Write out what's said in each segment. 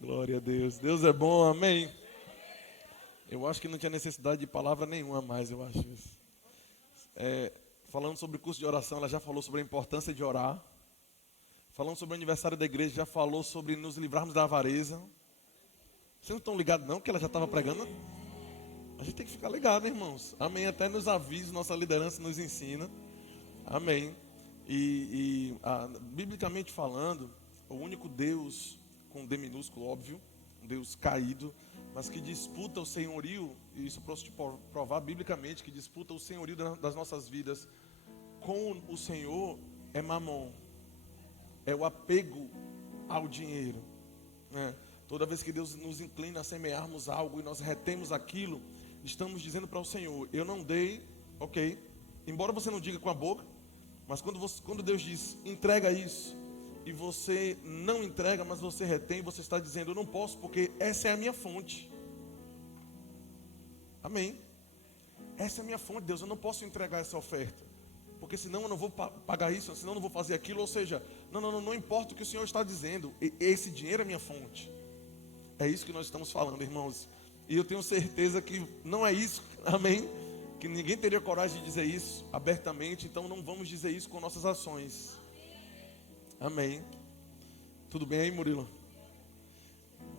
Glória a Deus. Deus é bom, amém. Eu acho que não tinha necessidade de palavra nenhuma a mais, eu acho isso. Falando sobre o curso de oração, ela já falou sobre a importância de orar. Falando sobre o aniversário da igreja, já falou sobre nos livrarmos da avareza. Vocês não estão ligados não, que ela já estava pregando? A gente tem que ficar ligado, irmãos. Amém. Até nos avisos, nossa liderança nos ensina. Amém. Biblicamente falando, o único Deus, com D minúsculo, óbvio, um Deus caído, mas que disputa o senhorio, e isso eu posso te provar biblicamente, que disputa o senhorio das nossas vidas com o Senhor, é Mamon, é o apego ao dinheiro, né? Toda vez que Deus nos inclina a semearmos algo e nós retemos aquilo, estamos dizendo para o Senhor, eu não dei, ok, embora você não diga com a boca, mas quando Deus diz, entrega isso, e você não entrega, mas você retém, você está dizendo, eu não posso, porque essa é a minha fonte. Amém. Essa é a minha fonte, Deus, eu não posso entregar essa oferta, porque senão eu não vou pagar isso, senão eu não vou fazer aquilo, ou seja, não importa o que o Senhor está dizendo, esse dinheiro é minha fonte. É isso que nós estamos falando, irmãos, e eu tenho certeza que não é isso, amém, que ninguém teria coragem de dizer isso abertamente, então não vamos dizer isso com nossas ações. Amém. Tudo bem aí, Murilo?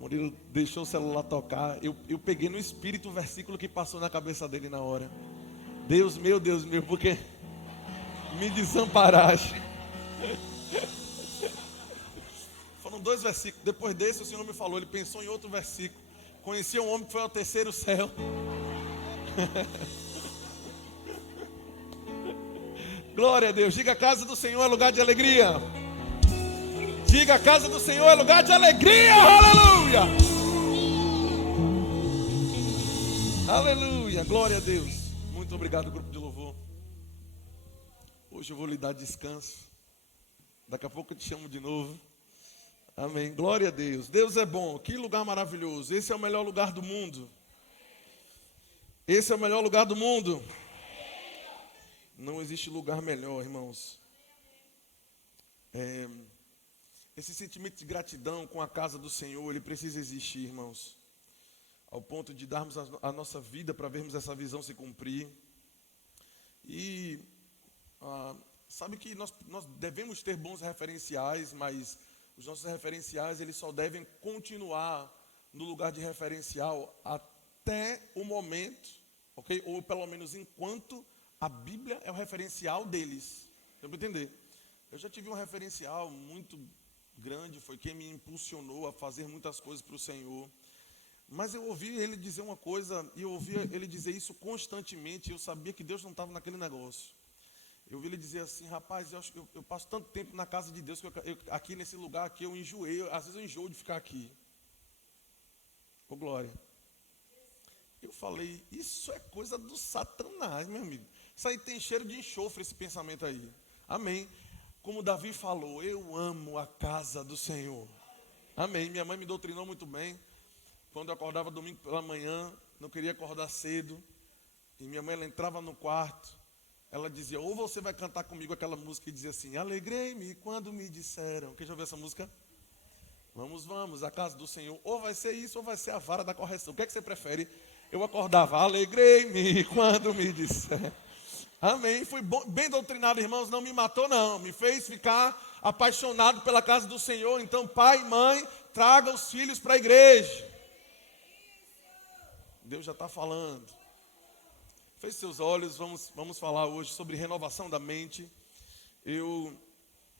Murilo deixou o celular tocar. Eu peguei no espírito o versículo que passou na cabeça dele na hora. Deus meu, porque me desamparaste. Foram 2 versículos. Depois desse, o Senhor me falou. Ele pensou em outro versículo. Conhecia um homem que foi ao 3º céu. Glória a Deus. Diga: a casa do Senhor é lugar de alegria. Diga: a casa do Senhor é lugar de alegria. Aleluia. Aleluia. Glória a Deus. Muito obrigado, grupo de louvor. Hoje eu vou lhe dar descanso. Daqui a pouco eu te chamo de novo. Amém. Glória a Deus. Deus é bom. Que lugar maravilhoso. Esse é o melhor lugar do mundo. Esse é o melhor lugar do mundo. Não existe lugar melhor, irmãos. Esse sentimento de gratidão com a casa do Senhor, ele precisa existir, irmãos, ao ponto de darmos a nossa vida para vermos essa visão se cumprir. E sabe que nós devemos ter bons referenciais, mas os nossos referenciais, eles só devem continuar no lugar de referencial até o momento, ok? Ou pelo menos enquanto a Bíblia é o referencial deles. Deu para entender? Eu já tive um referencial muito grande, foi quem me impulsionou a fazer muitas coisas para o Senhor. Mas eu ouvi ele dizer uma coisa, e eu ouvia ele dizer isso constantemente, e eu sabia que Deus não estava naquele negócio. Eu ouvi ele dizer assim: rapaz, eu passo tanto tempo na casa de Deus, que aqui nesse lugar aqui eu enjoei, às vezes eu enjoo de ficar aqui. Ô glória. Eu falei, isso é coisa do Satanás, meu amigo. Isso aí tem cheiro de enxofre, esse pensamento aí. Amém. Como Davi falou, eu amo a casa do Senhor. Amém. Minha mãe me doutrinou muito bem. Quando eu acordava domingo pela manhã, não queria acordar cedo. E minha mãe, ela entrava no quarto. Ela dizia, ou você vai cantar comigo aquela música e dizia assim: alegrei-me quando me disseram. Quem já ouviu essa música? Vamos, a casa do Senhor. Ou vai ser isso, ou vai ser a vara da correção. O que é que você prefere? Eu acordava, alegrei-me quando me disseram. Amém. Fui bem doutrinado, irmãos, não me matou não, me fez ficar apaixonado pela casa do Senhor. Então, pai e mãe, traga os filhos para a igreja. Deus já está falando. Feche seus olhos, vamos falar hoje sobre renovação da mente.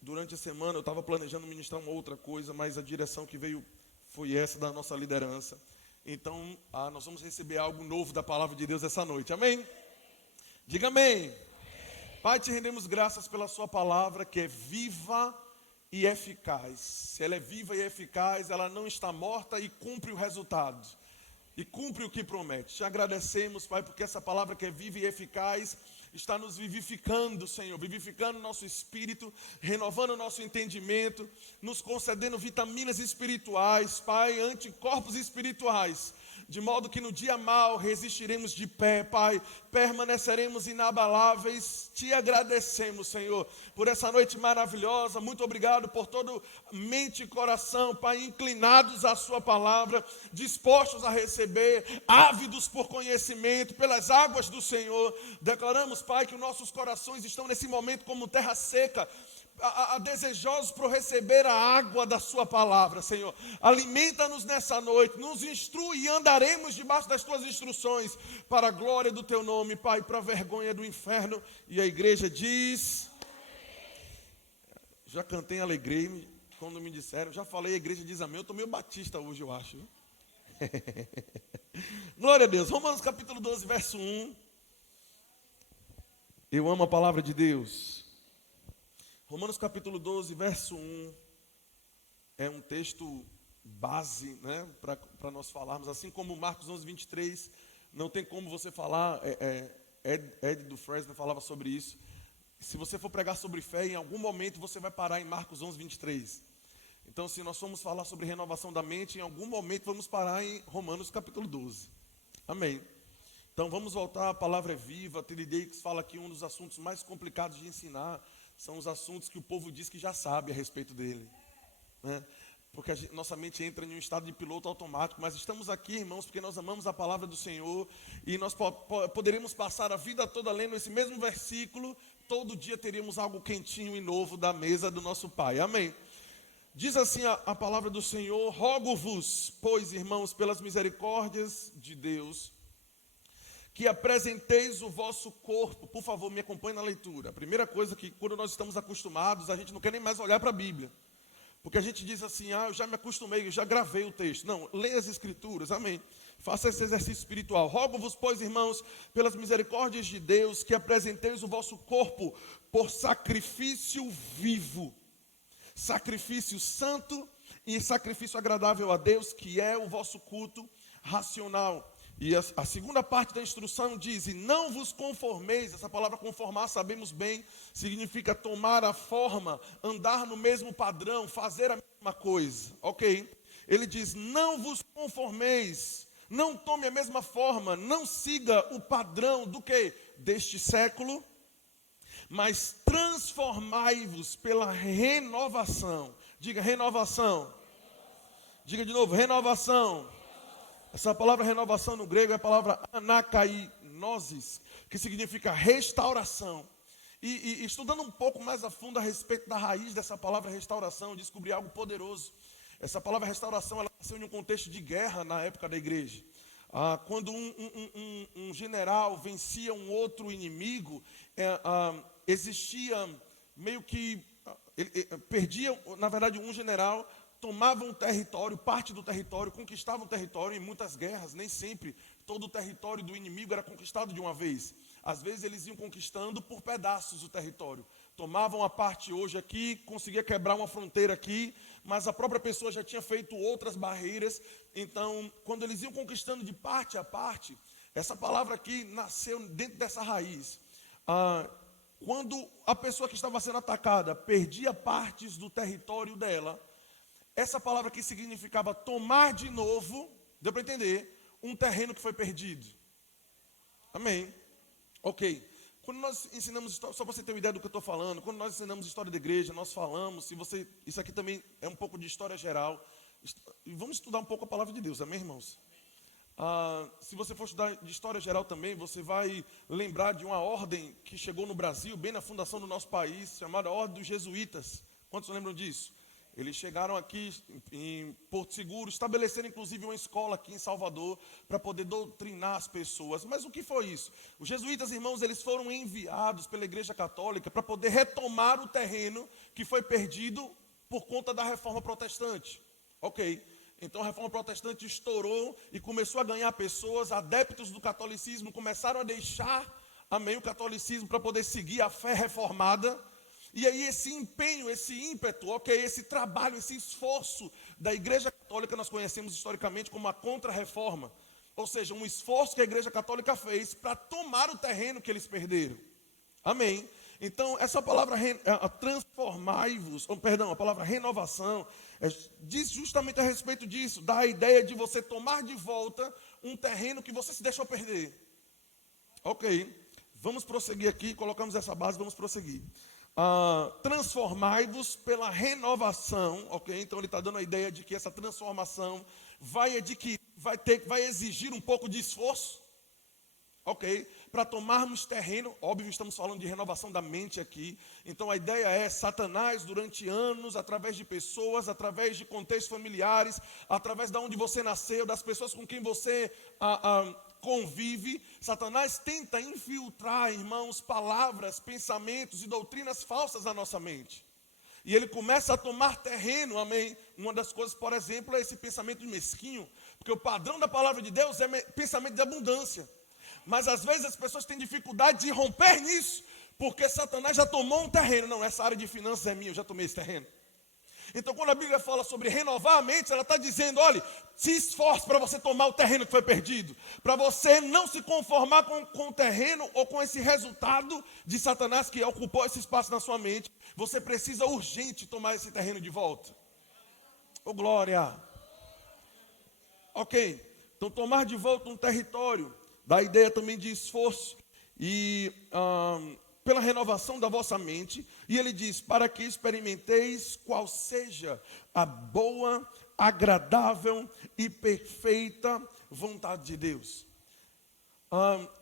Durante a semana, eu estava planejando ministrar uma outra coisa, mas a direção que veio foi essa da nossa liderança. Então, nós vamos receber algo novo da palavra de Deus essa noite, amém? Diga amém. Pai, te rendemos graças pela sua palavra, que é viva e eficaz. Se ela é viva e eficaz, ela não está morta e cumpre o resultado. E cumpre o que promete. Te agradecemos, Pai, porque essa palavra que é viva e eficaz está nos vivificando, Senhor, vivificando o nosso espírito, renovando o nosso entendimento, nos concedendo vitaminas espirituais, Pai, anticorpos espirituais, de modo que no dia mau resistiremos de pé, Pai, permaneceremos inabaláveis. Te agradecemos, Senhor, por essa noite maravilhosa. Muito obrigado por todo mente e coração, Pai, inclinados à sua palavra, dispostos a receber, ávidos por conhecimento, pelas águas do Senhor. Declaramos, Pai, que os nossos corações estão nesse momento como terra seca, desejosos por receber a água da sua palavra, Senhor. Alimenta-nos nessa noite, nos instrui e andaremos debaixo das tuas instruções, para a glória do teu nome, Pai, para a vergonha do inferno. E a igreja diz... Já cantei, alegrei-me quando me disseram. Já falei, a igreja diz amém. Eu estou meio batista hoje, eu acho. Glória a Deus. Romanos capítulo 12, verso 1. Eu amo a palavra de Deus. Romanos capítulo 12, verso 1, é um texto base, né, para nós falarmos, assim como Marcos 11, 23, não tem como você falar, Ed do Fresno falava sobre isso. Se você for pregar sobre fé, em algum momento você vai parar em Marcos 11, 23. Então, se nós formos falar sobre renovação da mente, em algum momento vamos parar em Romanos capítulo 12. Amém. Então, vamos voltar, a palavra é viva. A Tilly Dix fala que um dos assuntos mais complicados de ensinar são os assuntos que o povo diz que já sabe a respeito dele, né? Porque nossa mente entra em um estado de piloto automático. Mas estamos aqui, irmãos, porque nós amamos a palavra do Senhor. E nós poderíamos passar a vida toda lendo esse mesmo versículo. Todo dia teríamos algo quentinho e novo da mesa do nosso Pai. Amém. Diz assim a palavra do Senhor: rogo-vos, pois, irmãos, pelas misericórdias de Deus, que apresenteis o vosso corpo. Por favor, me acompanhe na leitura. A primeira coisa que, quando nós estamos acostumados, a gente não quer nem mais olhar para a Bíblia. Porque a gente diz assim, eu já me acostumei, eu já gravei o texto. Não, leia as Escrituras, amém. Faça esse exercício espiritual. Rogo-vos, pois, irmãos, pelas misericórdias de Deus, que apresenteis o vosso corpo por sacrifício vivo, sacrifício santo e sacrifício agradável a Deus, que é o vosso culto racional. E a segunda parte da instrução diz: e não vos conformeis. Essa palavra conformar, sabemos bem, significa tomar a forma, andar no mesmo padrão, fazer a mesma coisa, ok? Ele diz: não vos conformeis, não tome a mesma forma, não siga o padrão do que? Deste século, mas transformai-vos pela renovação. Diga renovação. Diga de novo, renovação. Essa palavra renovação no grego é a palavra anakainosis, que significa restauração. E estudando um pouco mais a fundo a respeito da raiz dessa palavra restauração, eu descobri algo poderoso. Essa palavra restauração, ela nasceu em um contexto de guerra na época da igreja. Quando um general vencia um outro inimigo, existia meio que... perdia, na verdade, um general... Tomavam um território, parte do território, conquistavam o território. Em muitas guerras, nem sempre todo o território do inimigo era conquistado de uma vez. Às vezes eles iam conquistando por pedaços o território. Tomavam a parte hoje aqui, conseguia quebrar uma fronteira aqui, mas a própria pessoa já tinha feito outras barreiras. Então, quando eles iam conquistando de parte a parte, essa palavra aqui nasceu dentro dessa raiz. Quando a pessoa que estava sendo atacada perdia partes do território dela, essa palavra aqui significava tomar de novo, deu para entender, um terreno que foi perdido. Amém? Ok. Quando nós ensinamos história, só para você ter uma ideia do que eu estou falando, quando nós ensinamos história da igreja, nós falamos, isso aqui também é um pouco de história geral, e vamos estudar um pouco a palavra de Deus, amém, irmãos? Se você for estudar de história geral também, você vai lembrar de uma ordem que chegou no Brasil, bem na fundação do nosso país, chamada Ordem dos Jesuítas. Quantos lembram disso? Eles chegaram aqui em Porto Seguro, estabeleceram inclusive uma escola aqui em Salvador para poder doutrinar as pessoas. Mas o que foi isso? Os jesuítas, irmãos, eles foram enviados pela Igreja Católica para poder retomar o terreno que foi perdido por conta da Reforma Protestante. Ok, então a Reforma Protestante estourou e começou a ganhar pessoas, adeptos do catolicismo começaram a deixar, amém, o catolicismo para poder seguir a fé reformada. E aí esse empenho, esse ímpeto, ok, esse trabalho, esse esforço da Igreja Católica nós conhecemos historicamente como a Contra-Reforma. Ou seja, um esforço que a Igreja Católica fez para tomar o terreno que eles perderam. Amém? Então, essa palavra transformai-vos, a palavra renovação, diz justamente a respeito disso, dá a ideia de você tomar de volta um terreno que você se deixou perder. Ok, vamos prosseguir aqui, colocamos essa base, vamos prosseguir. Transformai-vos pela renovação, ok? Então ele está dando a ideia de que essa transformação vai exigir um pouco de esforço, ok? Para tomarmos terreno, óbvio, estamos falando de renovação da mente aqui. Então a ideia é Satanás, durante anos, através de pessoas, através de contextos familiares, através de onde você nasceu, das pessoas com quem você convive, Satanás tenta infiltrar, irmãos, palavras, pensamentos e doutrinas falsas na nossa mente. E ele começa a tomar terreno, amém? Uma das coisas, por exemplo, é esse pensamento de mesquinho, porque o padrão da palavra de Deus é pensamento de abundância. Mas às vezes as pessoas têm dificuldade de romper nisso, porque Satanás já tomou um terreno. Não, essa área de finanças é minha, eu já tomei esse terreno. Então, quando a Bíblia fala sobre renovar a mente, ela está dizendo, olha, se esforce para você tomar o terreno que foi perdido. Para você não se conformar com o terreno ou com esse resultado de Satanás que ocupou esse espaço na sua mente. Você precisa urgente tomar esse terreno de volta. Oh, glória! Ok, então tomar de volta um território, dá a ideia também de esforço. E pela renovação da vossa mente, e ele diz, para que experimenteis qual seja a boa, agradável e perfeita vontade de Deus.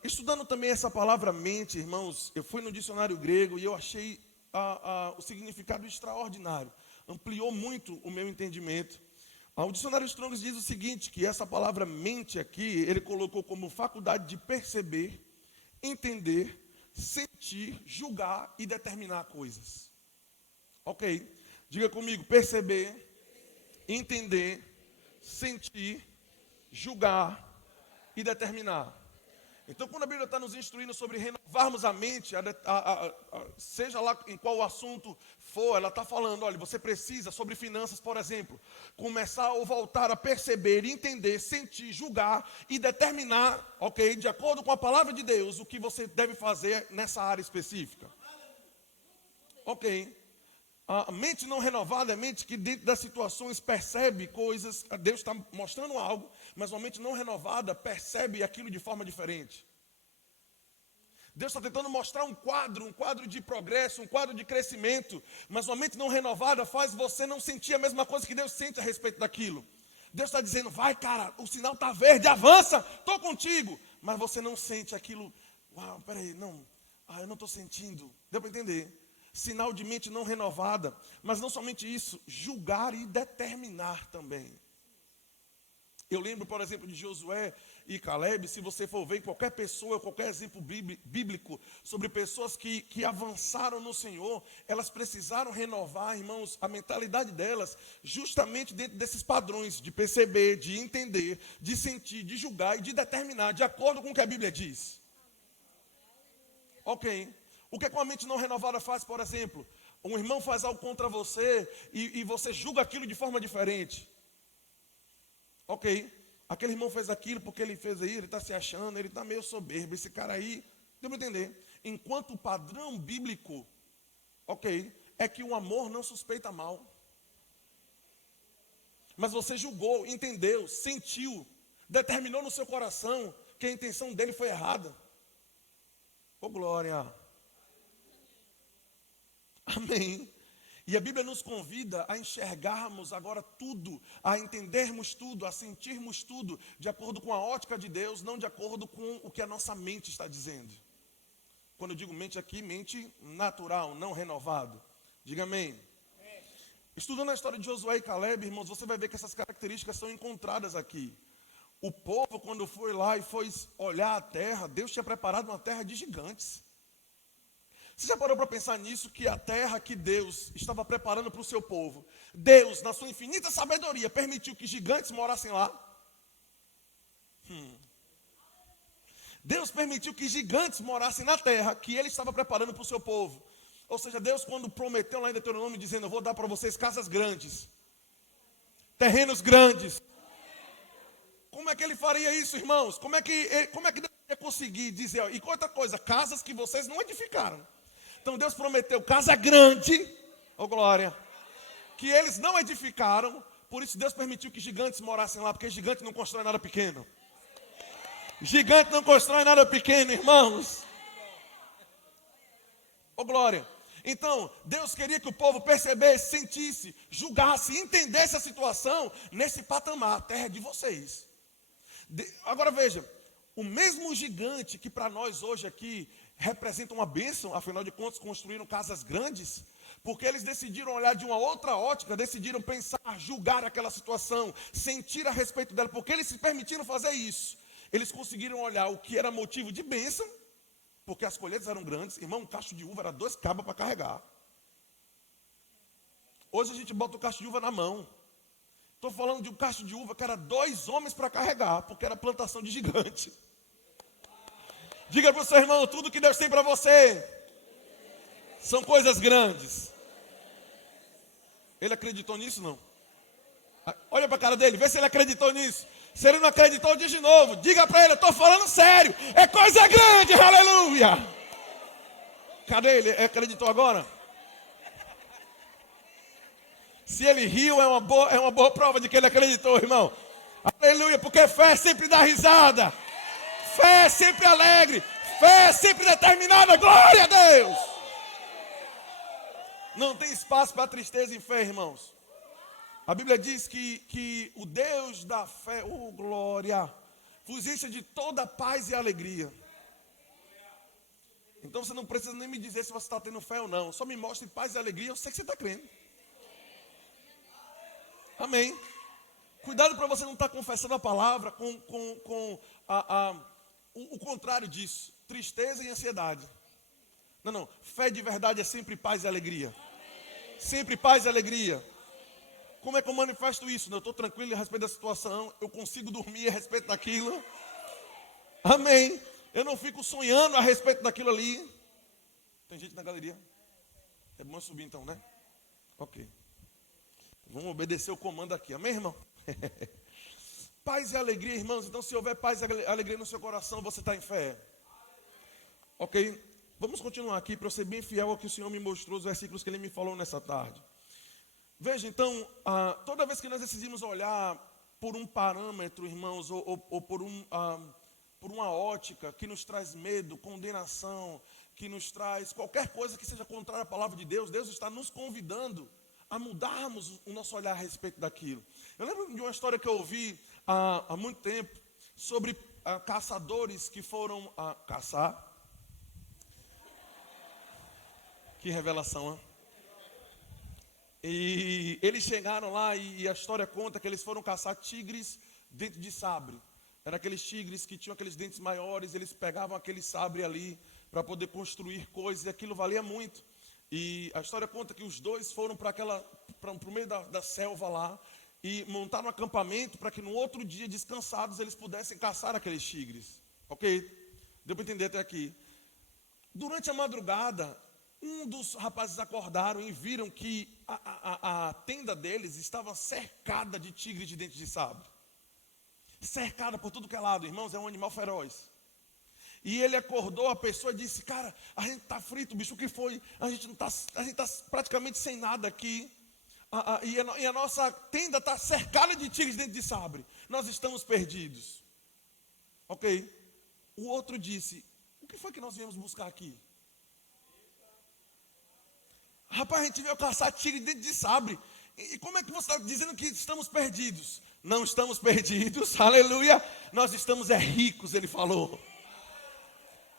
Estudando também essa palavra mente, irmãos, eu fui no dicionário grego e eu achei o significado extraordinário, ampliou muito o meu entendimento. O dicionário Strong's diz o seguinte, que essa palavra mente aqui, ele colocou como faculdade de perceber, entender, sentir, julgar e determinar coisas. Ok, diga comigo, perceber, entender, sentir, julgar e determinar. Então, quando a Bíblia está nos instruindo sobre renovarmos a mente, seja lá em qual assunto for, ela está falando, olha, você precisa, sobre finanças, por exemplo, começar ou voltar a perceber, entender, sentir, julgar e determinar, ok, de acordo com a palavra de Deus, o que você deve fazer nessa área específica. Ok. A mente não renovada é a mente que dentro das situações percebe coisas, Deus está mostrando algo, mas uma mente não renovada percebe aquilo de forma diferente. Deus está tentando mostrar um quadro de progresso, um quadro de crescimento, mas uma mente não renovada faz você não sentir a mesma coisa que Deus sente a respeito daquilo. Deus está dizendo, vai cara, o sinal está verde, avança, estou contigo, mas você não sente aquilo, uau, peraí, não, eu não estou sentindo, deu para entender? Sinal de mente não renovada, mas não somente isso, julgar e determinar também. Eu lembro, por exemplo, de Josué e Caleb, se você for ver qualquer pessoa, qualquer exemplo bíblico sobre pessoas que avançaram no Senhor, elas precisaram renovar, irmãos, a mentalidade delas, justamente dentro desses padrões de perceber, de entender, de sentir, de julgar e de determinar, de acordo com o que a Bíblia diz. Ok. O que uma mente não renovada faz, por exemplo? Um irmão faz algo contra você e você julga aquilo de forma diferente. Ok, aquele irmão fez aquilo porque ele fez aí, ele está se achando, ele está meio soberbo, esse cara aí, deu para entender? Enquanto o padrão bíblico, ok, é que o amor não suspeita mal. Mas você julgou, entendeu, sentiu, determinou no seu coração que a intenção dele foi errada. Oh, glória! Amém. E a Bíblia nos convida a enxergarmos agora tudo, a entendermos tudo, a sentirmos tudo, de acordo com a ótica de Deus, não de acordo com o que a nossa mente está dizendo. Quando eu digo mente aqui, mente natural, não renovado. Diga amém. Estudando a história de Josué e Caleb, irmãos, você vai ver que essas características são encontradas aqui. O povo, quando foi lá e foi olhar a terra, Deus tinha preparado uma terra de gigantes. Você já parou para pensar nisso, que a terra que Deus estava preparando para o seu povo, Deus, na sua infinita sabedoria, permitiu que gigantes morassem lá? Deus permitiu que gigantes morassem na terra que Ele estava preparando para o seu povo. Ou seja, Deus, quando prometeu lá em Deuteronômio, dizendo, eu vou dar para vocês casas grandes, terrenos grandes. Como é que Ele faria isso, irmãos? Como é que Deus ia conseguir dizer, e outra coisa, casas que vocês não edificaram. Então Deus prometeu casa grande, ô glória, que eles não edificaram. Por isso Deus permitiu que gigantes morassem lá, porque gigante não constrói nada pequeno. Gigante não constrói nada pequeno, irmãos. Ô glória. Então, Deus queria que o povo percebesse, sentisse, julgasse, entendesse a situação nesse patamar. A terra é de vocês. Agora veja, o mesmo gigante que para nós hoje aqui representa uma bênção, afinal de contas construíram casas grandes, porque eles decidiram olhar de uma outra ótica, decidiram pensar, julgar aquela situação, sentir a respeito dela, porque eles se permitiram fazer isso. Eles conseguiram olhar o que era motivo de bênção, porque as colheitas eram grandes. Irmão, um cacho de uva era 2 cabas para carregar. Hoje a gente bota o cacho de uva na mão. Estou falando de um cacho de uva que era 2 homens para carregar, porque era plantação de gigante. Diga para o seu irmão, tudo que Deus tem para você são coisas grandes. Ele acreditou nisso, não? Olha para a cara dele, vê se ele acreditou nisso. Se ele não acreditou, diz de novo. Diga para ele, eu estou falando sério. É coisa grande, aleluia. Cadê ele? Acreditou agora? Se ele riu, é uma boa prova de que ele acreditou, irmão. Aleluia, porque fé sempre dá risada. Fé é sempre alegre. Fé é sempre determinada. Glória a Deus. Não tem espaço para tristeza em fé, irmãos. A Bíblia diz que o Deus da fé, glória, vos encha de toda paz e alegria. Então você não precisa nem me dizer se você está tendo fé ou não. Só me mostre paz e alegria, eu sei que você está crendo. Amém. Cuidado para você não estar confessando a palavra com o contrário disso. Tristeza e ansiedade. Não. Fé de verdade é sempre paz e alegria. Sempre paz e alegria. Como é que eu manifesto isso? Eu estou tranquilo a respeito da situação. Eu consigo dormir a respeito daquilo. Amém. Eu não fico sonhando a respeito daquilo ali. Tem gente na galeria? É bom subir então, né? Ok. Vamos obedecer o comando aqui. Amém, irmão? Paz e alegria, irmãos. Então, se houver paz e alegria no seu coração, você está em fé. Ok? Vamos continuar aqui para eu ser bem fiel ao que o Senhor me mostrou, os versículos que Ele me falou nessa tarde. Veja, então, toda vez que nós decidimos olhar por um parâmetro, irmãos, ou por uma ótica que nos traz medo, condenação, que nos traz qualquer coisa que seja contrária à palavra de Deus, Deus está nos convidando a mudarmos o nosso olhar a respeito daquilo. Eu lembro de uma história que eu ouvi há muito tempo sobre caçadores que foram caçar. Que revelação, hein? E eles chegaram lá e a história conta que eles foram caçar tigres dentro de sabre. Eram aqueles tigres que tinham aqueles dentes maiores, eles pegavam aquele sabre ali para poder construir coisas e aquilo valia muito. E a história conta que os dois foram para o meio da selva lá e montaram um acampamento para que no outro dia, descansados, eles pudessem caçar aqueles tigres. Ok? Deu para entender até aqui. Durante a madrugada, um dos rapazes acordaram e viram que a tenda deles estava cercada de tigres de dentes de sabre. Cercada por tudo que é lado, irmãos, é um animal feroz. E ele acordou a pessoa e disse, cara, a gente está frito, bicho, o que foi? A gente está praticamente sem nada aqui. E a nossa tenda está cercada de tigres de dentes de sabre. Nós estamos perdidos. Ok? O outro disse, o que foi que nós viemos buscar aqui? Rapaz, a gente veio caçar tigre dentro de sabre. E como é que você está dizendo que estamos perdidos? Não estamos perdidos, aleluia. Nós estamos ricos, ele falou.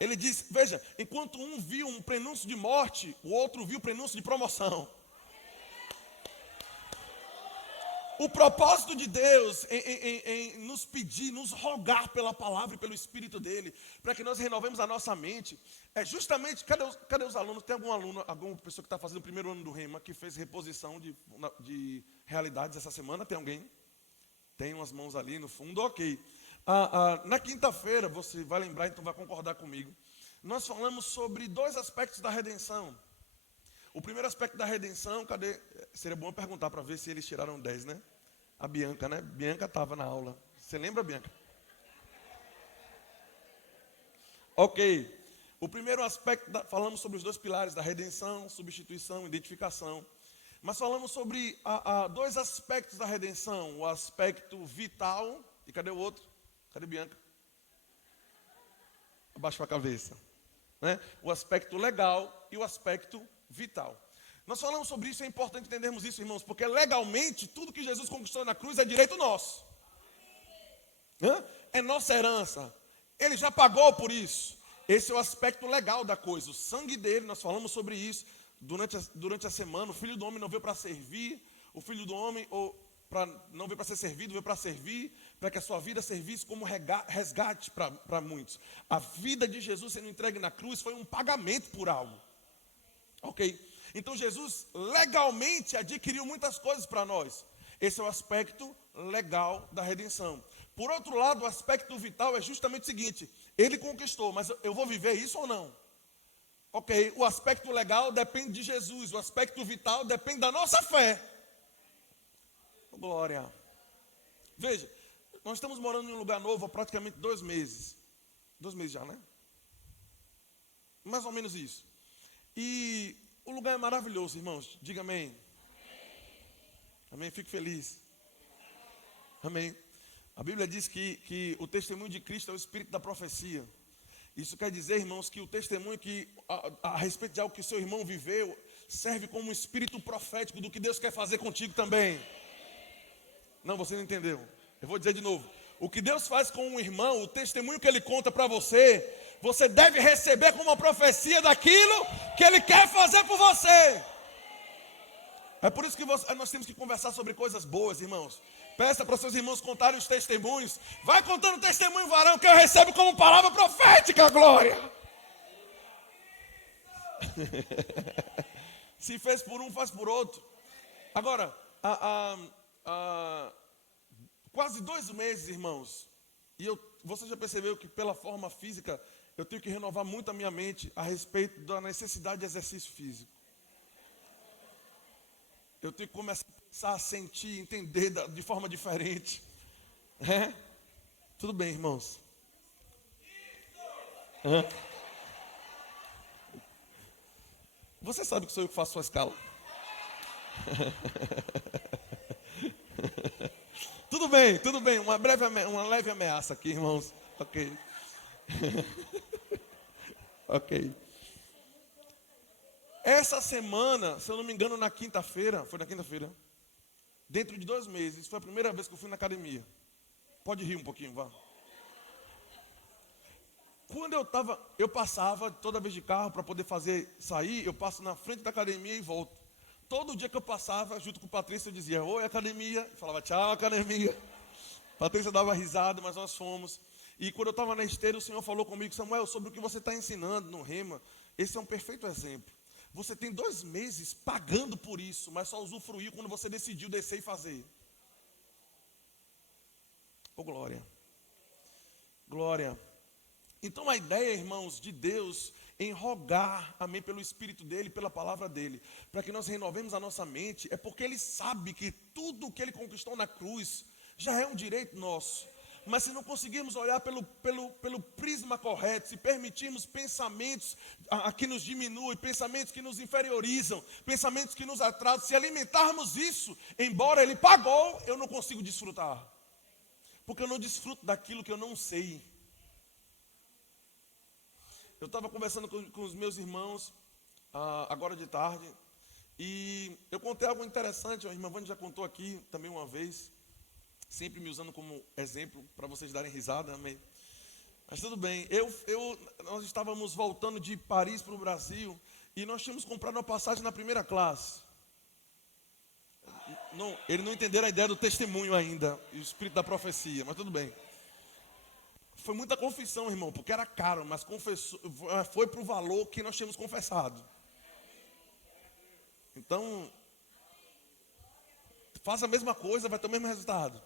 Ele disse, veja, enquanto um viu um prenúncio de morte, o outro viu o prenúncio de promoção. O propósito de Deus em nos pedir, nos rogar pela palavra e pelo Espírito dele, para que nós renovemos a nossa mente, é justamente, cadê os alunos? Tem algum aluno, alguma pessoa que está fazendo o primeiro ano do Rema, que fez reposição de realidades essa semana? Tem alguém? Tem umas mãos ali no fundo, ok. Na quinta-feira, você vai lembrar, então vai concordar comigo, nós falamos sobre 2 aspectos da redenção. O primeiro aspecto da redenção, cadê? Seria bom perguntar para ver se eles tiraram 10, né? A Bianca, né? Bianca estava na aula. Você lembra, Bianca? Ok. O primeiro aspecto, falamos sobre os dois pilares da redenção, substituição, identificação. Mas falamos sobre dois aspectos da redenção. O aspecto vital. E cadê o outro? Cadê Bianca? Abaixa a cabeça. Né? O aspecto legal e o aspecto vital. Nós falamos sobre isso, é importante entendermos isso, irmãos, porque legalmente tudo que Jesus conquistou na cruz é direito nosso. É nossa herança. Ele já pagou por isso. Esse é o aspecto legal da coisa. O sangue dele, nós falamos sobre isso durante a semana. O Filho do Homem não veio para servir. O Filho do Homem não veio para ser servido, veio para servir, para que a sua vida servisse como resgate para muitos. A vida de Jesus sendo entregue na cruz foi um pagamento por algo. Ok? Então Jesus legalmente adquiriu muitas coisas para nós. Esse é o aspecto legal da redenção. Por outro lado, o aspecto vital é justamente o seguinte: ele conquistou, mas eu vou viver isso ou não? Ok, o aspecto legal depende de Jesus, o aspecto vital depende da nossa fé. Glória. Veja, nós estamos morando em um lugar novo há praticamente 2 meses. 2 meses já, né? Mais ou menos isso. E o lugar é maravilhoso, irmãos. Diga amém. Amém, fico feliz. Amém. A Bíblia diz que o testemunho de Cristo é o espírito da profecia. Isso quer dizer, irmãos, que o testemunho a respeito de algo que o seu irmão viveu serve como um espírito profético do que Deus quer fazer contigo também. Não, você não entendeu. Eu vou dizer de novo. O que Deus faz com um irmão, o testemunho que ele conta para você, você deve receber como uma profecia daquilo que ele quer fazer por você. É por isso que nós temos que conversar sobre coisas boas, irmãos. Peça para seus irmãos contarem os testemunhos. Vai contando testemunho, varão, que eu recebo como palavra profética, glória. Se fez por um, faz por outro. Agora, quase 2 meses, irmãos. E você já percebeu que pela forma física, eu tenho que renovar muito a minha mente a respeito da necessidade de exercício físico. Eu tenho que começar a sentir, entender de forma diferente. Tudo bem, irmãos? Você sabe que sou eu que faço sua escala. Tudo bem. Uma leve ameaça aqui, irmãos. Ok. Ok. Essa semana, se eu não me engano, na quinta-feira, foi na quinta-feira, dentro de 2 meses, foi a primeira vez que eu fui na academia. Pode rir um pouquinho, vá. Quando eu passava toda vez de carro para poder sair, eu passo na frente da academia e volto. Todo dia que eu passava, junto com o Patrícia, eu dizia, oi, academia. Eu falava, tchau, academia. Patrícia dava risada, mas nós fomos. E quando eu estava na esteira, o Senhor falou comigo, Samuel, sobre o que você está ensinando no Rema. Esse é um perfeito exemplo. Você tem 2 meses pagando por isso, mas só usufruiu quando você decidiu descer e fazer. Oh, glória. Glória. Então a ideia, irmãos, de Deus em rogar, amém, pelo Espírito dEle, pela palavra dEle, para que nós renovemos a nossa mente, é porque Ele sabe que tudo o que Ele conquistou na cruz já é um direito nosso. Mas se não conseguirmos olhar pelo prisma correto, se permitirmos pensamentos que nos diminuem, pensamentos que nos inferiorizam, pensamentos que nos atrasam, se alimentarmos isso, embora Ele pagou, eu não consigo desfrutar. Porque eu não desfruto daquilo que eu não sei. Eu estava conversando com os meus irmãos agora de tarde, e eu contei algo interessante, a irmã Vânia já contou aqui também uma vez, sempre me usando como exemplo para vocês darem risada, amém? Mas tudo bem, nós estávamos voltando de Paris para o Brasil e nós tínhamos comprado uma passagem na primeira classe. Ele não entenderam a ideia do testemunho ainda, o espírito da profecia, mas tudo bem. Foi muita confissão, irmão, porque era caro, mas foi para o valor que nós tínhamos confessado. Então, faça a mesma coisa, vai ter o mesmo resultado.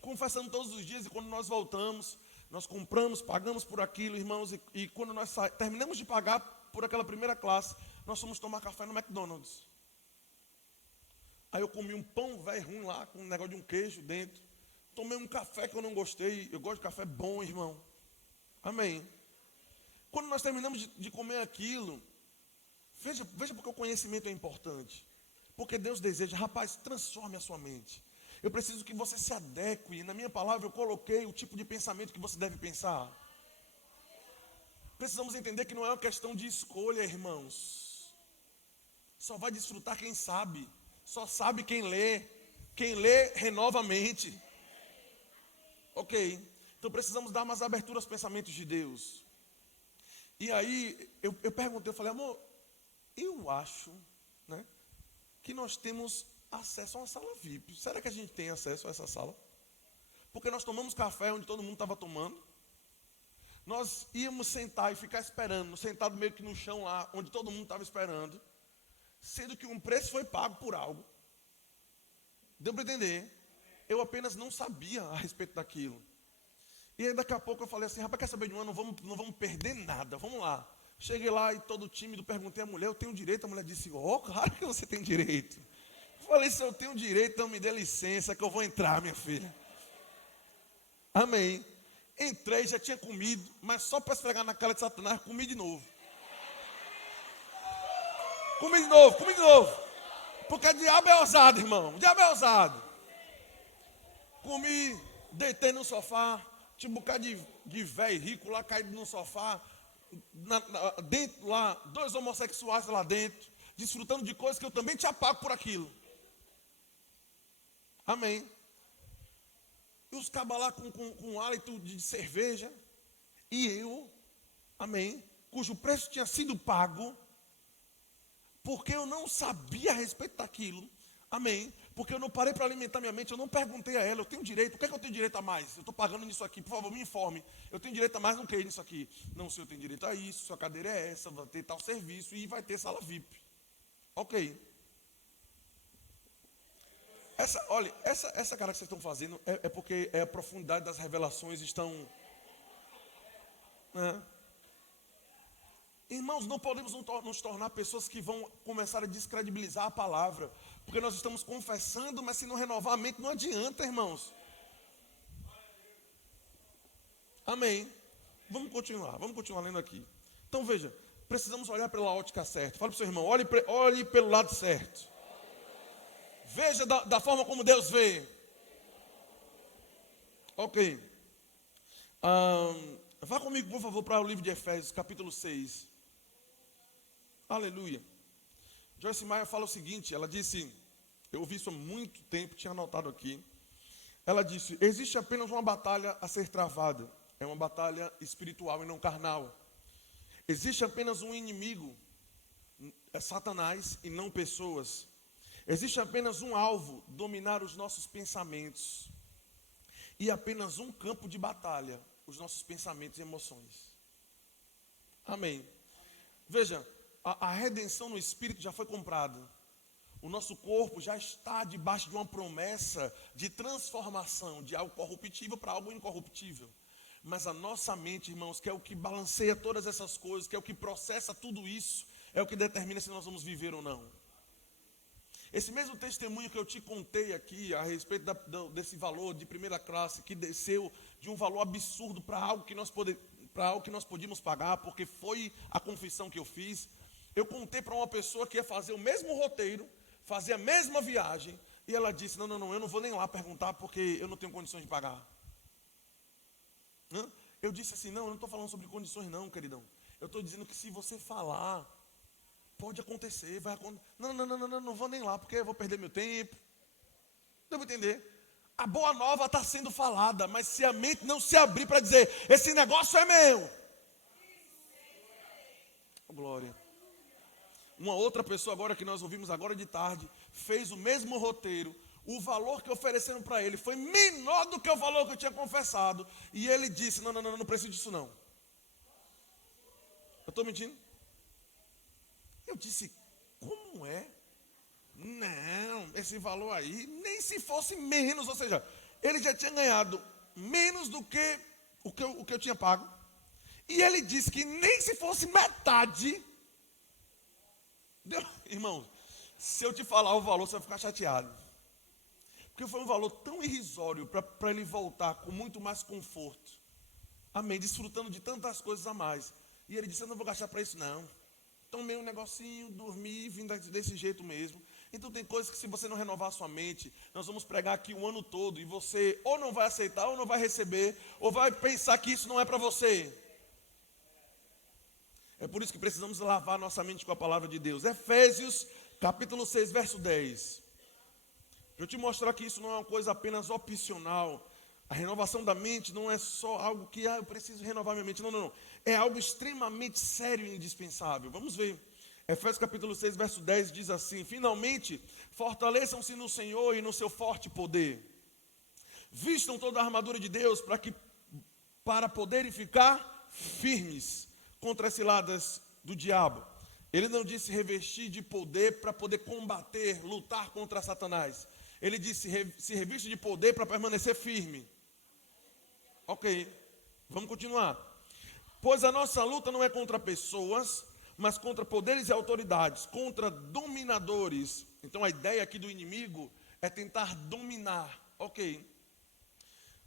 Confessando todos os dias, e quando nós voltamos, nós compramos, pagamos por aquilo, irmãos, e quando nós terminamos de pagar por aquela primeira classe, nós fomos tomar café no McDonald's. Aí eu comi um pão velho ruim lá, com um negócio de um queijo dentro. Tomei um café que eu não gostei. Eu gosto de café bom, irmão. Amém. Quando nós terminamos de comer aquilo, veja porque o conhecimento é importante. Porque Deus deseja, rapaz, transforme a sua mente. Eu preciso que você se adeque. Na minha palavra eu coloquei o tipo de pensamento que você deve pensar. Precisamos entender que não é uma questão de escolha, irmãos. Só vai desfrutar quem sabe. Só sabe quem lê. Quem lê renova a mente. Ok. Então precisamos dar mais abertura aos pensamentos de Deus. E aí eu perguntei, eu falei, amor, eu acho, né, que nós temos acesso a uma sala VIP. Será que a gente tem acesso a essa sala? Porque nós tomamos café onde todo mundo estava tomando. Nós íamos sentar e ficar esperando, sentado meio que no chão lá, onde todo mundo estava esperando, sendo que um preço foi pago por algo. Deu para entender? Eu apenas não sabia a respeito daquilo. E aí daqui a pouco eu falei assim, rapaz, quer saber de uma? Não vamos perder nada, vamos lá. Cheguei lá e todo tímido, perguntei à mulher, eu tenho direito? A mulher disse, claro que você tem direito. Eu falei, se eu tenho direito, então me dê licença que eu vou entrar, minha filha. Amém. Entrei, já tinha comido, mas só para esfregar na cara de Satanás, comi de novo. Comi de novo. Porque o diabo é ousado, irmão. O diabo é ousado. Comi, deitei no sofá, tinha um bocado de velho rico lá caído no sofá. Dentro lá, 2 homossexuais lá dentro, desfrutando de coisas que eu também tinha pago por aquilo. Amém. E os cabas lá com hálito de cerveja. E eu, amém, cujo preço tinha sido pago, porque eu não sabia a respeito daquilo. Amém. Porque eu não parei para alimentar minha mente, eu não perguntei a ela, eu tenho direito, o que é que eu tenho direito a mais? Eu estou pagando nisso aqui, por favor, me informe. Eu tenho direito a mais no que nisso aqui? Não, o senhor tem direito a isso, sua cadeira é essa, vai ter tal serviço e vai ter sala VIP. Ok. Essa cara que vocês estão fazendo é porque a profundidade das revelações estão... Né? Irmãos, não podemos nos tornar pessoas que vão começar a descredibilizar a palavra, porque nós estamos confessando, mas se não renovar a mente não adianta, irmãos. Amém. Vamos continuar lendo aqui. Então veja, precisamos olhar pela ótica certa. Fala para o seu irmão, olhe pelo lado certo. Veja da forma como Deus vê. Ok. Vá comigo, por favor, para o livro de Efésios, capítulo 6. Aleluia. Joyce Meyer fala o seguinte, ela disse, eu ouvi isso há muito tempo, tinha anotado aqui. Ela disse, existe apenas uma batalha a ser travada. É uma batalha espiritual e não carnal. Existe apenas um inimigo, é Satanás e não pessoas. Existe apenas um alvo, dominar os nossos pensamentos. E apenas um campo de batalha, os nossos pensamentos e emoções. Amém. Veja, a redenção no Espírito já foi comprada. O nosso corpo já está debaixo de uma promessa de transformação de algo corruptível para algo incorruptível. Mas a nossa mente, irmãos, que é o que balanceia todas essas coisas, que é o que processa tudo isso, é o que determina se nós vamos viver ou não. Esse mesmo testemunho que eu te contei aqui a respeito desse valor de primeira classe, que desceu de um valor absurdo para algo que nós podíamos pagar, porque foi a confissão que eu fiz. Eu contei para uma pessoa que ia fazer o mesmo roteiro, fazer a mesma viagem, e ela disse, não, eu não vou nem lá perguntar, porque eu não tenho condições de pagar. Eu disse assim, não, eu não estou falando sobre condições não, queridão. Eu estou dizendo que se você falar, pode acontecer, vai acontecer. Não vou nem lá, porque eu vou perder meu tempo. Deu para entender? A boa nova está sendo falada, mas se a mente não se abrir para dizer, esse negócio é meu. Oh, glória. Uma outra pessoa agora que nós ouvimos agora de tarde, fez o mesmo roteiro. O valor que ofereceram para ele foi menor do que o valor que eu tinha confessado. E ele disse, não preciso disso não. Eu estou mentindo? Eu disse, como é? Não, esse valor aí, nem se fosse menos, ou seja, ele já tinha ganhado menos do que o que eu tinha pago. E ele disse que nem se fosse metade. Irmão, se eu te falar o valor, você vai ficar chateado. Porque foi um valor tão irrisório para ele voltar com muito mais conforto. Amém, desfrutando de tantas coisas a mais. E ele disse, eu não vou gastar para isso não. Tomei um negocinho, dormi, vim desse jeito mesmo. Então tem coisas que se você não renovar a sua mente, nós vamos pregar aqui o ano todo e você ou não vai aceitar, ou não vai receber, ou vai pensar que isso não é para você. É por isso que precisamos lavar nossa mente com a palavra de Deus. Efésios, capítulo 6, verso 10. Para eu te mostrar que isso não é uma coisa apenas opcional. A renovação da mente não é só algo que eu preciso renovar minha mente. Não, não, não. É algo extremamente sério e indispensável. Vamos ver. Efésios capítulo 6, verso 10 diz assim: finalmente, fortaleçam-se no Senhor e no seu forte poder. Vistam toda a armadura de Deus para poderem ficar firmes contra as ciladas do diabo. Ele não disse revestir de poder para poder combater, lutar contra Satanás. Ele disse se reviste de poder para permanecer firme. Ok, vamos continuar. Pois a nossa luta não é contra pessoas, mas contra poderes e autoridades, contra dominadores. Então a ideia aqui do inimigo é tentar dominar, ok,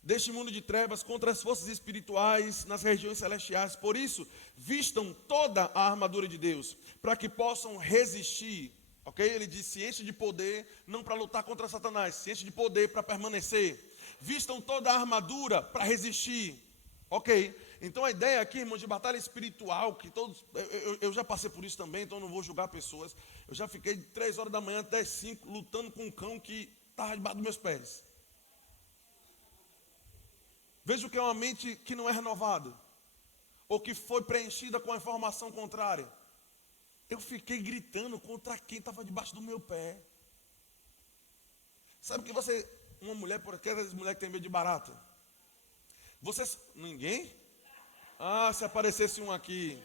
deste mundo de trevas, contra as forças espirituais nas regiões celestiais. Por isso, vistam toda a armadura de Deus, para que possam resistir, ok? Ele diz, se enche de poder, não para lutar contra Satanás, se enche de poder para permanecer. Vistam toda a armadura para resistir, ok? Então a ideia aqui, irmãos, de batalha espiritual, que todos, eu já passei por isso também, então não vou julgar pessoas. Eu já fiquei de 3 horas da manhã até 5 lutando com um cão que estava debaixo dos meus pés. Veja o que é uma mente que não é renovada, ou que foi preenchida com a informação contrária. Eu fiquei gritando contra quem estava debaixo do meu pé. Sabe que você, uma mulher, por aquelas mulheres que tem medo de barata, ninguém? Ah, se aparecesse um aqui.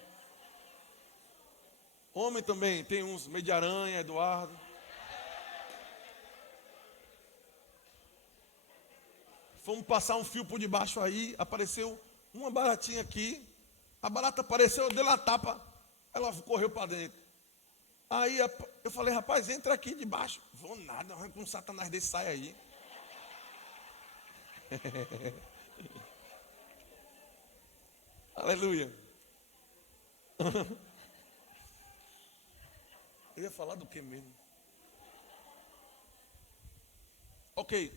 Homem também, tem uns meio de aranha, Eduardo. Fomos passar um fio por debaixo aí, apareceu uma baratinha aqui. A barata apareceu, eu dei uma tapa, ela correu para dentro. Aí eu falei, rapaz, entra aqui debaixo. Vou nada, um Satanás desse sai aí. Aleluia. Eu ia falar do que mesmo? Ok.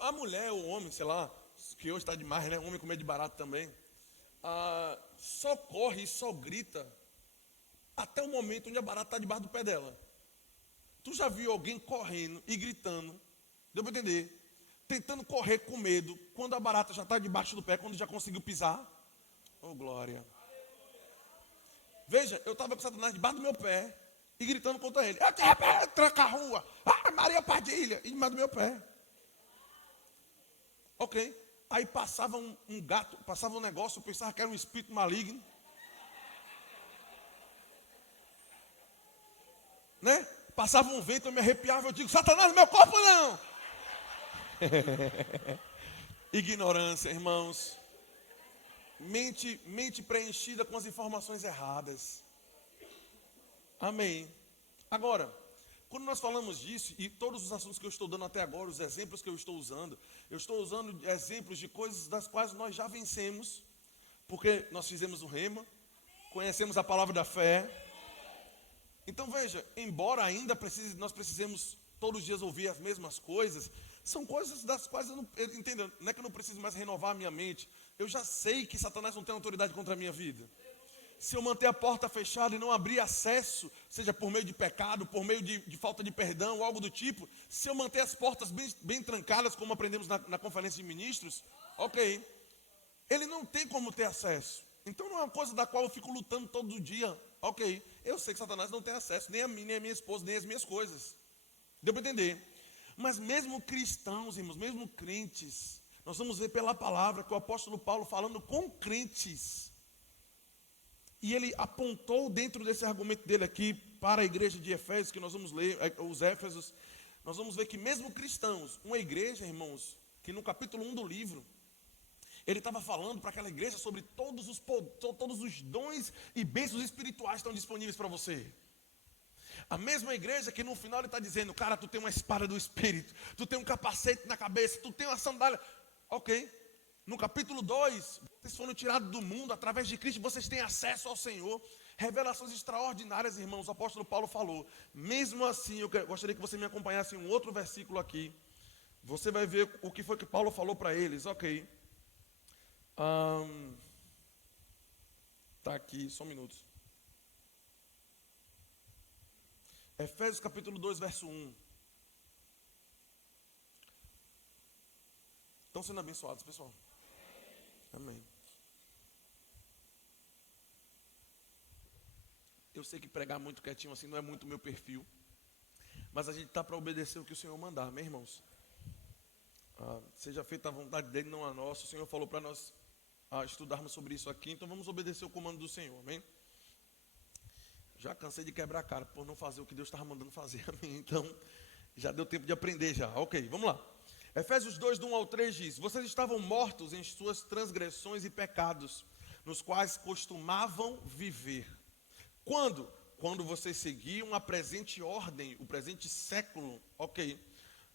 A mulher, o homem, sei lá, que hoje está demais, né? Homem com medo de barato também. Só corre e só grita até o momento onde a barata está debaixo do pé dela. Tu já viu alguém correndo e gritando? Deu para entender? Tentando correr com medo quando a barata já está debaixo do pé, quando já conseguiu pisar? Oh, glória. Veja, eu estava com Satanás debaixo do meu pé e gritando contra ele. Eu te arrebento, tranca a rua. Maria Padilha. E debaixo do meu pé. Ok. Aí passava um gato, passava um negócio, eu pensava que era um espírito maligno. Né? Passava um vento, eu me arrepiava, eu digo, Satanás no meu corpo não. Ignorância, irmãos. Mente preenchida com as informações erradas. Amém. Agora, quando nós falamos disso, e todos os assuntos que eu estou dando até agora, os exemplos que eu estou usando exemplos de coisas das quais nós já vencemos, porque nós fizemos o rema, conhecemos a palavra da fé. Então veja, embora ainda nós precisemos todos os dias ouvir as mesmas coisas, são coisas das quais eu não entendo, não é que eu não preciso mais renovar a minha mente. Eu já sei que Satanás não tem autoridade contra a minha vida. Se eu manter a porta fechada e não abrir acesso, seja por meio de pecado, por meio de falta de perdão, ou algo do tipo, se eu manter as portas bem trancadas, como aprendemos na conferência de ministros, ok, ele não tem como ter acesso. Então não é uma coisa da qual eu fico lutando todo dia, ok. Eu sei que Satanás não tem acesso, nem a mim, nem a minha esposa, nem as minhas coisas. Deu para entender? Mas mesmo cristãos, irmãos, mesmo crentes, nós vamos ver pela palavra que o apóstolo Paulo falando com crentes, e ele apontou dentro desse argumento dele aqui para a igreja de Efésios, que nós vamos ler, os Éfesos, nós vamos ver que mesmo cristãos, uma igreja, irmãos, que no capítulo 1 do livro, ele estava falando para aquela igreja sobre todos os dons e bênçãos espirituais que estão disponíveis para você. A mesma igreja que no final ele está dizendo, cara, tu tem uma espada do Espírito, tu tem um capacete na cabeça, tu tem uma sandália. Ok. No capítulo 2, vocês foram tirados do mundo, através de Cristo vocês têm acesso ao Senhor. Revelações extraordinárias, irmãos, o apóstolo Paulo falou. Mesmo assim, eu gostaria que você me acompanhasse em um outro versículo aqui. Você vai ver o que foi que Paulo falou para eles, ok. Está aqui, só um minuto. Efésios capítulo 2, verso 1. Estão sendo abençoados, pessoal? Amém. Eu sei que pregar muito quietinho assim não é muito meu perfil, mas a gente está para obedecer o que o Senhor mandar, amém, irmãos? Seja feita a vontade dele, não a nossa. O Senhor falou para nós estudarmos sobre isso aqui, então vamos obedecer o comando do Senhor, amém? Já cansei de quebrar a cara por não fazer o que Deus estava mandando fazer, amém? Então, já deu tempo de aprender já, ok, vamos lá. Efésios 2, do 1 ao 3 diz: vocês estavam mortos em suas transgressões e pecados, nos quais costumavam viver. Quando? Quando vocês seguiam a presente ordem, o presente século, ok,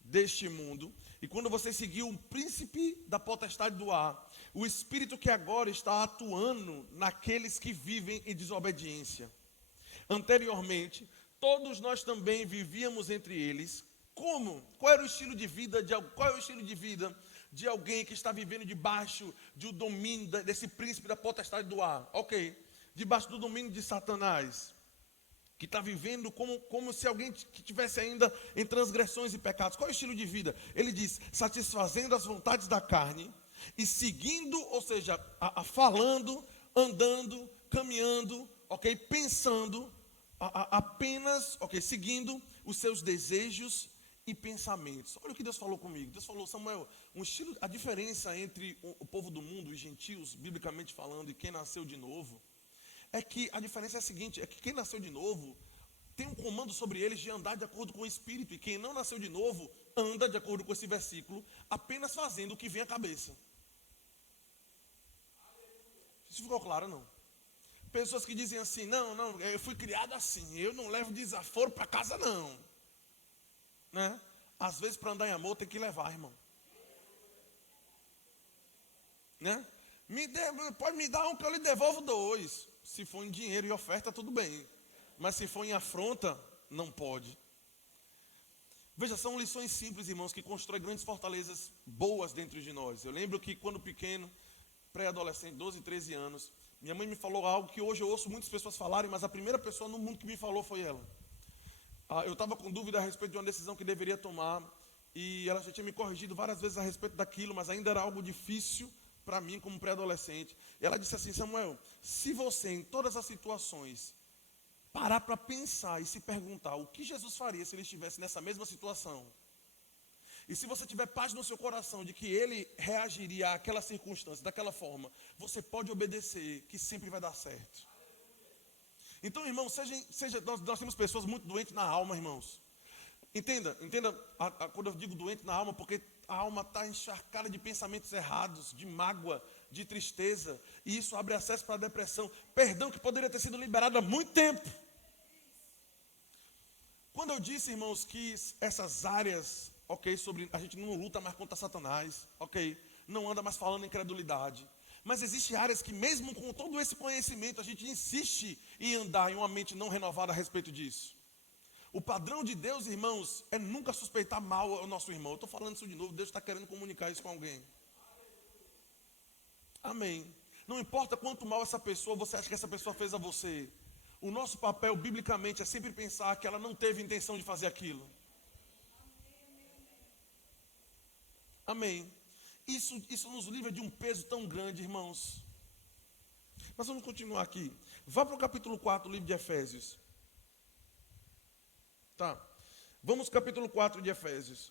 deste mundo, e quando vocês seguiam o príncipe da potestade do ar, o espírito que agora está atuando naqueles que vivem em desobediência. Anteriormente, todos nós também vivíamos entre eles. Como? Qual era o estilo de vida de alguém que está vivendo debaixo do domínio desse príncipe da potestade do ar? Ok. Debaixo do domínio de Satanás, que está vivendo como se alguém que estivesse ainda em transgressões e pecados. Qual é o estilo de vida? Ele diz, satisfazendo as vontades da carne e seguindo, ou seja, falando, andando, caminhando, ok, pensando, apenas, ok, seguindo os seus desejos e pensamentos. Olha o que Deus falou comigo. Deus falou, Samuel, a diferença entre o povo do mundo, os gentios, biblicamente falando, e quem nasceu de novo, é que a diferença é a seguinte, é que quem nasceu de novo tem um comando sobre eles de andar de acordo com o Espírito, e quem não nasceu de novo anda de acordo com esse versículo, apenas fazendo o que vem à cabeça. Isso ficou claro, não? Pessoas que dizem assim, não, eu fui criado assim, eu não levo desaforo para casa não. Né? Às vezes para andar em amor tem que levar, irmão. Né? Pode me dar um que eu lhe devolvo 2. Se for em dinheiro e oferta, tudo bem. Mas se for em afronta, não pode. Veja, são lições simples, irmãos, que constroem grandes fortalezas boas dentro de nós. Eu lembro que quando pequeno, pré-adolescente, 12, 13 anos, minha mãe me falou algo que hoje eu ouço muitas pessoas falarem, mas a primeira pessoa no mundo que me falou foi ela. Eu estava com dúvida a respeito de uma decisão que deveria tomar, e ela já tinha me corrigido várias vezes a respeito daquilo, mas ainda era algo difícil para mim como pré-adolescente. E ela disse assim, Samuel, se você em todas as situações parar para pensar e se perguntar o que Jesus faria se ele estivesse nessa mesma situação, e se você tiver paz no seu coração de que ele reagiria àquela circunstância daquela forma, você pode obedecer, que sempre vai dar certo. Então, irmão, nós temos pessoas muito doentes na alma, irmãos. Entenda quando eu digo doente na alma, porque a alma está encharcada de pensamentos errados, de mágoa, de tristeza, e isso abre acesso para a depressão. Perdão que poderia ter sido liberado há muito tempo. Quando eu disse, irmãos, que essas áreas, ok, a gente não luta mais contra Satanás, ok, não anda mais falando incredulidade, mas existem áreas que mesmo com todo esse conhecimento, a gente insiste em andar em uma mente não renovada a respeito disso. O padrão de Deus, irmãos, é nunca suspeitar mal ao nosso irmão. Eu estou falando isso de novo, Deus está querendo comunicar isso com alguém. Amém. Não importa quanto mal essa pessoa, você acha que essa pessoa fez a você. O nosso papel, biblicamente, é sempre pensar que ela não teve intenção de fazer aquilo. Amém. Isso nos livra de um peso tão grande, irmãos. Mas vamos continuar aqui. Vá para o capítulo 4 do livro de Efésios. Tá. Vamos ao capítulo 4 de Efésios.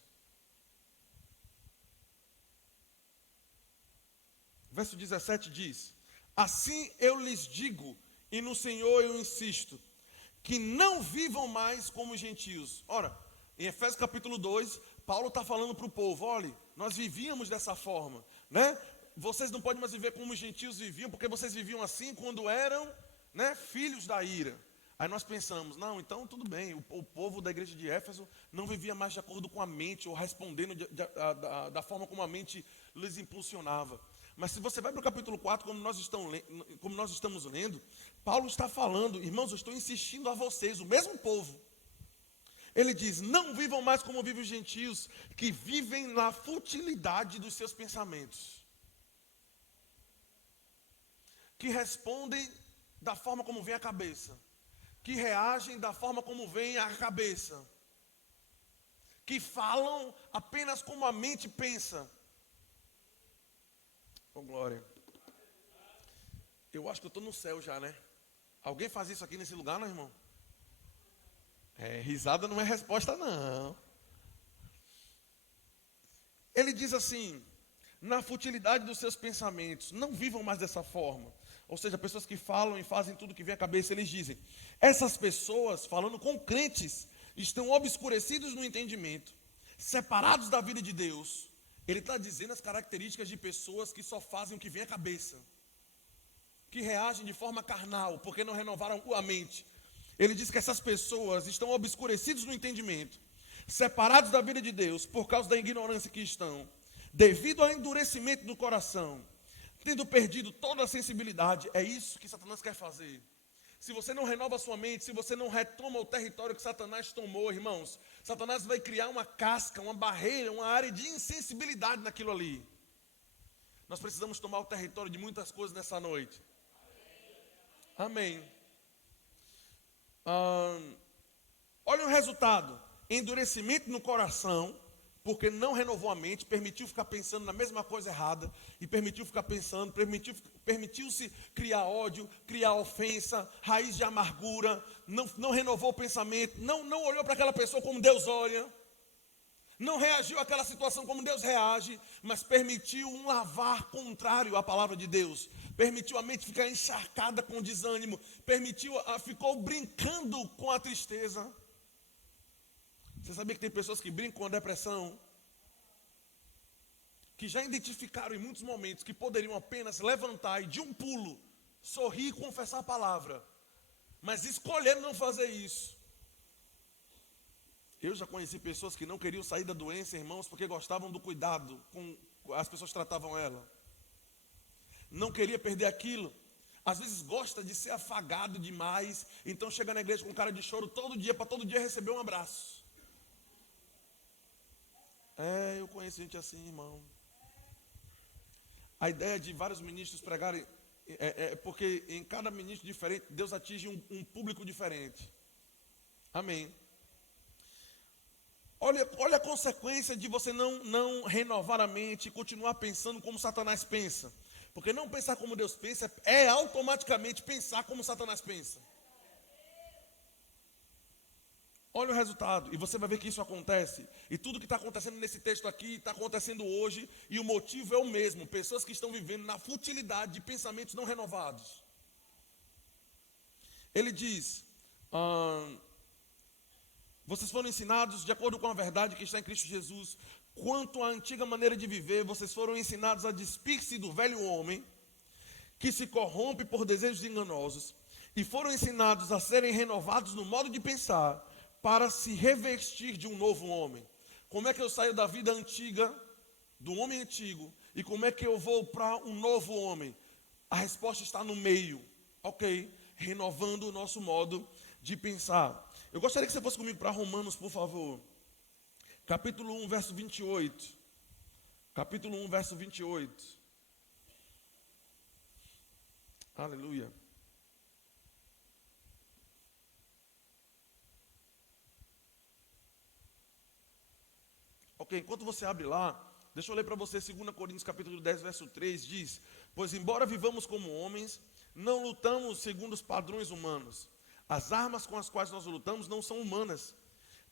Verso 17 diz: assim eu lhes digo, e no Senhor eu insisto, que não vivam mais como gentios. Ora, em Efésios capítulo 2, Paulo está falando para o povo, olha, nós vivíamos dessa forma, né? Vocês não podem mais viver como os gentios viviam, porque vocês viviam assim quando eram, né, filhos da ira. Aí nós pensamos, não, então tudo bem, o povo da igreja de Éfeso não vivia mais de acordo com a mente, ou respondendo da forma como a mente lhes impulsionava. Mas se você vai para o capítulo 4, como nós estamos lendo, Paulo está falando, irmãos, eu estou insistindo a vocês, o mesmo povo. Ele diz, não vivam mais como vivem os gentios, que vivem na futilidade dos seus pensamentos. Que respondem da forma como vem a cabeça. Que reagem da forma como vem a cabeça. Que falam apenas como a mente pensa. Oh, glória. Eu acho que eu estou no céu já, né? Alguém faz isso aqui nesse lugar, não, irmão? Risada não é resposta, não. Ele diz assim, na futilidade dos seus pensamentos, não vivam mais dessa forma. Ou seja, pessoas que falam e fazem tudo que vem à cabeça, eles dizem, essas pessoas, falando com crentes, estão obscurecidos no entendimento, separados da vida de Deus. Ele está dizendo as características de pessoas que só fazem o que vem à cabeça, que reagem de forma carnal, porque não renovaram a mente. Ele diz que essas pessoas estão obscurecidos no entendimento, separados da vida de Deus, por causa da ignorância que estão, devido ao endurecimento do coração, tendo perdido toda a sensibilidade. É isso que Satanás quer fazer. Se você não renova a sua mente, se você não retoma o território que Satanás tomou, irmãos, Satanás vai criar uma casca, uma barreira, uma área de insensibilidade naquilo ali. Nós precisamos tomar o território de muitas coisas nessa noite. Amém. Olha o resultado, endurecimento no coração, porque não renovou a mente, permitiu ficar pensando na mesma coisa errada, e permitiu ficar pensando, permitiu-se criar ódio, criar ofensa, raiz de amargura, não renovou o pensamento, não olhou para aquela pessoa como Deus olha, não reagiu àquela situação como Deus reage, mas permitiu um lavar contrário à palavra de Deus, permitiu a mente ficar encharcada com desânimo, ficou brincando com a tristeza. Você sabia que tem pessoas que brincam com a depressão? Que já identificaram em muitos momentos que poderiam apenas levantar e de um pulo, sorrir e confessar a palavra, mas escolheram não fazer isso. Eu já conheci pessoas que não queriam sair da doença, irmãos, porque gostavam do cuidado com as pessoas tratavam ela. Não queria perder aquilo. Às vezes gosta de ser afagado demais, então chega na igreja com cara de choro todo dia, para todo dia receber um abraço. Eu conheço gente assim, irmão. A ideia de vários ministros pregarem, porque em cada ministro diferente, Deus atinge um público diferente. Amém. Olha a consequência de você não renovar a mente e continuar pensando como Satanás pensa. Porque não pensar como Deus pensa é automaticamente pensar como Satanás pensa. Olha o resultado, e você vai ver que isso acontece. E tudo que está acontecendo nesse texto aqui, está acontecendo hoje, e o motivo é o mesmo. Pessoas que estão vivendo na futilidade de pensamentos não renovados. Ele diz, vocês foram ensinados de acordo com a verdade que está em Cristo Jesus. Quanto à antiga maneira de viver, vocês foram ensinados a despir-se do velho homem, que se corrompe por desejos enganosos, e foram ensinados a serem renovados no modo de pensar, para se revestir de um novo homem. Como é que eu saio da vida antiga, do homem antigo, e como é que eu vou para um novo homem? A resposta está no meio, ok? Renovando o nosso modo de pensar. Eu gostaria que você fosse comigo para Romanos, por favor. Capítulo 1, verso 28. Capítulo 1, verso 28. Aleluia. Ok, enquanto você abre lá, deixa eu ler para você 2 Coríntios capítulo 10, verso 3, diz: pois embora vivamos como homens, não lutamos segundo os padrões humanos. As armas com as quais nós lutamos não são humanas.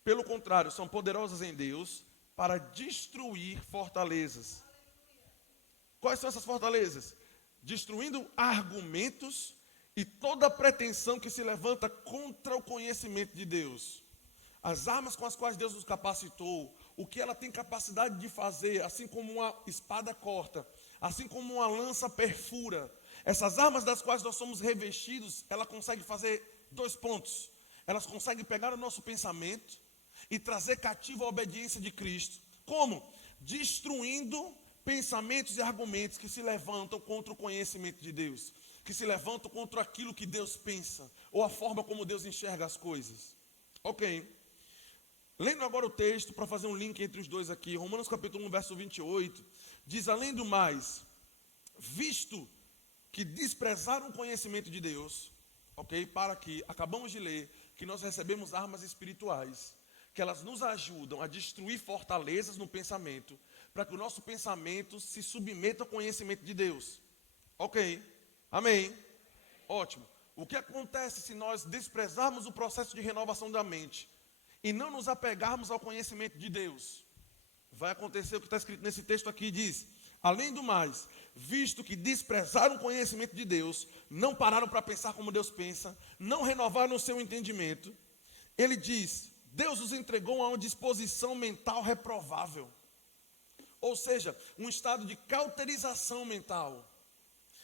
Pelo contrário, são poderosas em Deus para destruir fortalezas. Quais são essas fortalezas? Destruindo argumentos e toda pretensão que se levanta contra o conhecimento de Deus. As armas com as quais Deus nos capacitou, o que ela tem capacidade de fazer, assim como uma espada corta, assim como uma lança perfura. Essas armas das quais nós somos revestidos, ela consegue fazer 2 pontos. Elas conseguem pegar o nosso pensamento e trazer cativo a obediência de Cristo. Como? Destruindo pensamentos e argumentos que se levantam contra o conhecimento de Deus, que se levantam contra aquilo que Deus pensa, ou a forma como Deus enxerga as coisas. Ok. Lendo agora o texto, para fazer um link entre os dois aqui, Romanos capítulo 1, verso 28, diz: além do mais, visto que desprezaram o conhecimento de Deus, ok, para que, acabamos de ler, que nós recebemos armas espirituais, que elas nos ajudam a destruir fortalezas no pensamento, para que o nosso pensamento se submeta ao conhecimento de Deus. Ok, amém? Ótimo. O que acontece se nós desprezarmos o processo de renovação da mente e não nos apegarmos ao conhecimento de Deus? Vai acontecer o que está escrito nesse texto aqui, diz: além do mais, visto que desprezaram o conhecimento de Deus, não pararam para pensar como Deus pensa, não renovaram o seu entendimento, ele diz: Deus os entregou a uma disposição mental reprovável. Ou seja, um estado de cauterização mental.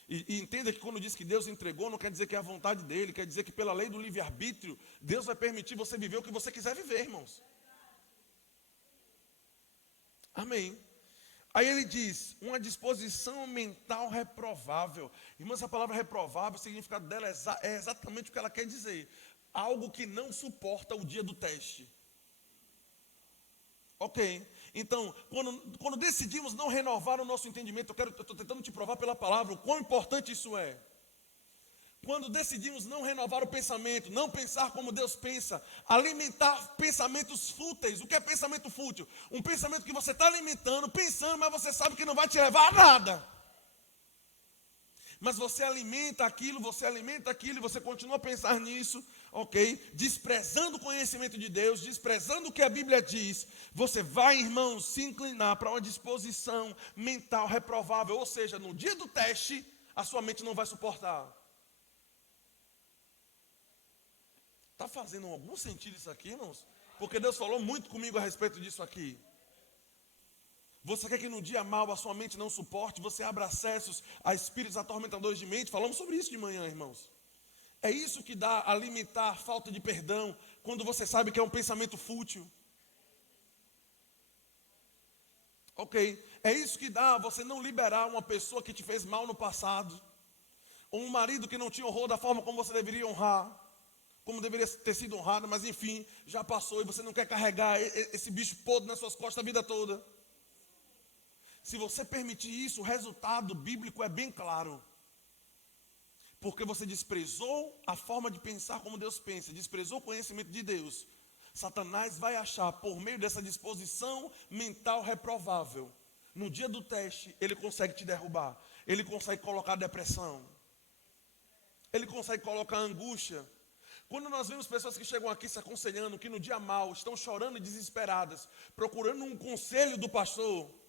E entenda que quando diz que Deus entregou, não quer dizer que é a vontade dele, quer dizer que pela lei do livre-arbítrio, Deus vai permitir você viver o que você quiser viver, irmãos. Amém. Aí ele diz, uma disposição mental reprovável. Irmãos, a palavra reprovável, o significado dela é exatamente o que ela quer dizer. Algo que não suporta o dia do teste. Ok, então, quando decidimos não renovar o nosso entendimento, eu estou tentando te provar pela palavra o quão importante isso é. Quando decidimos não renovar o pensamento, não pensar como Deus pensa, alimentar pensamentos fúteis. O que é pensamento fútil? Um pensamento que você está alimentando, pensando, mas você sabe que não vai te levar a nada. Mas você alimenta aquilo e você continua a pensar nisso, ok? Desprezando o conhecimento de Deus, desprezando o que a Bíblia diz, você vai, irmão, se inclinar para uma disposição mental reprovável. Ou seja, no dia do teste, a sua mente não vai suportar. Está fazendo algum sentido isso aqui, irmãos? Porque Deus falou muito comigo a respeito disso aqui. Você quer que no dia mau a sua mente não suporte, você abra acessos a espíritos atormentadores de mente? Falamos sobre isso de manhã, irmãos. É isso que dá alimentar a falta de perdão, quando você sabe que é um pensamento fútil. Ok? É isso que dá você não liberar uma pessoa que te fez mal no passado, ou um marido que não te honrou da forma como você deveria honrar, como deveria ter sido honrado, mas enfim, já passou e você não quer carregar esse bicho podre nas suas costas a vida toda. Se você permitir isso, o resultado bíblico é bem claro. Porque você desprezou a forma de pensar como Deus pensa, desprezou o conhecimento de Deus. Satanás vai achar, por meio dessa disposição mental reprovável, no dia do teste, ele consegue te derrubar. Ele consegue colocar depressão. Ele consegue colocar angústia. Quando nós vemos pessoas que chegam aqui se aconselhando, que no dia mau estão chorando e desesperadas, procurando um conselho do pastor,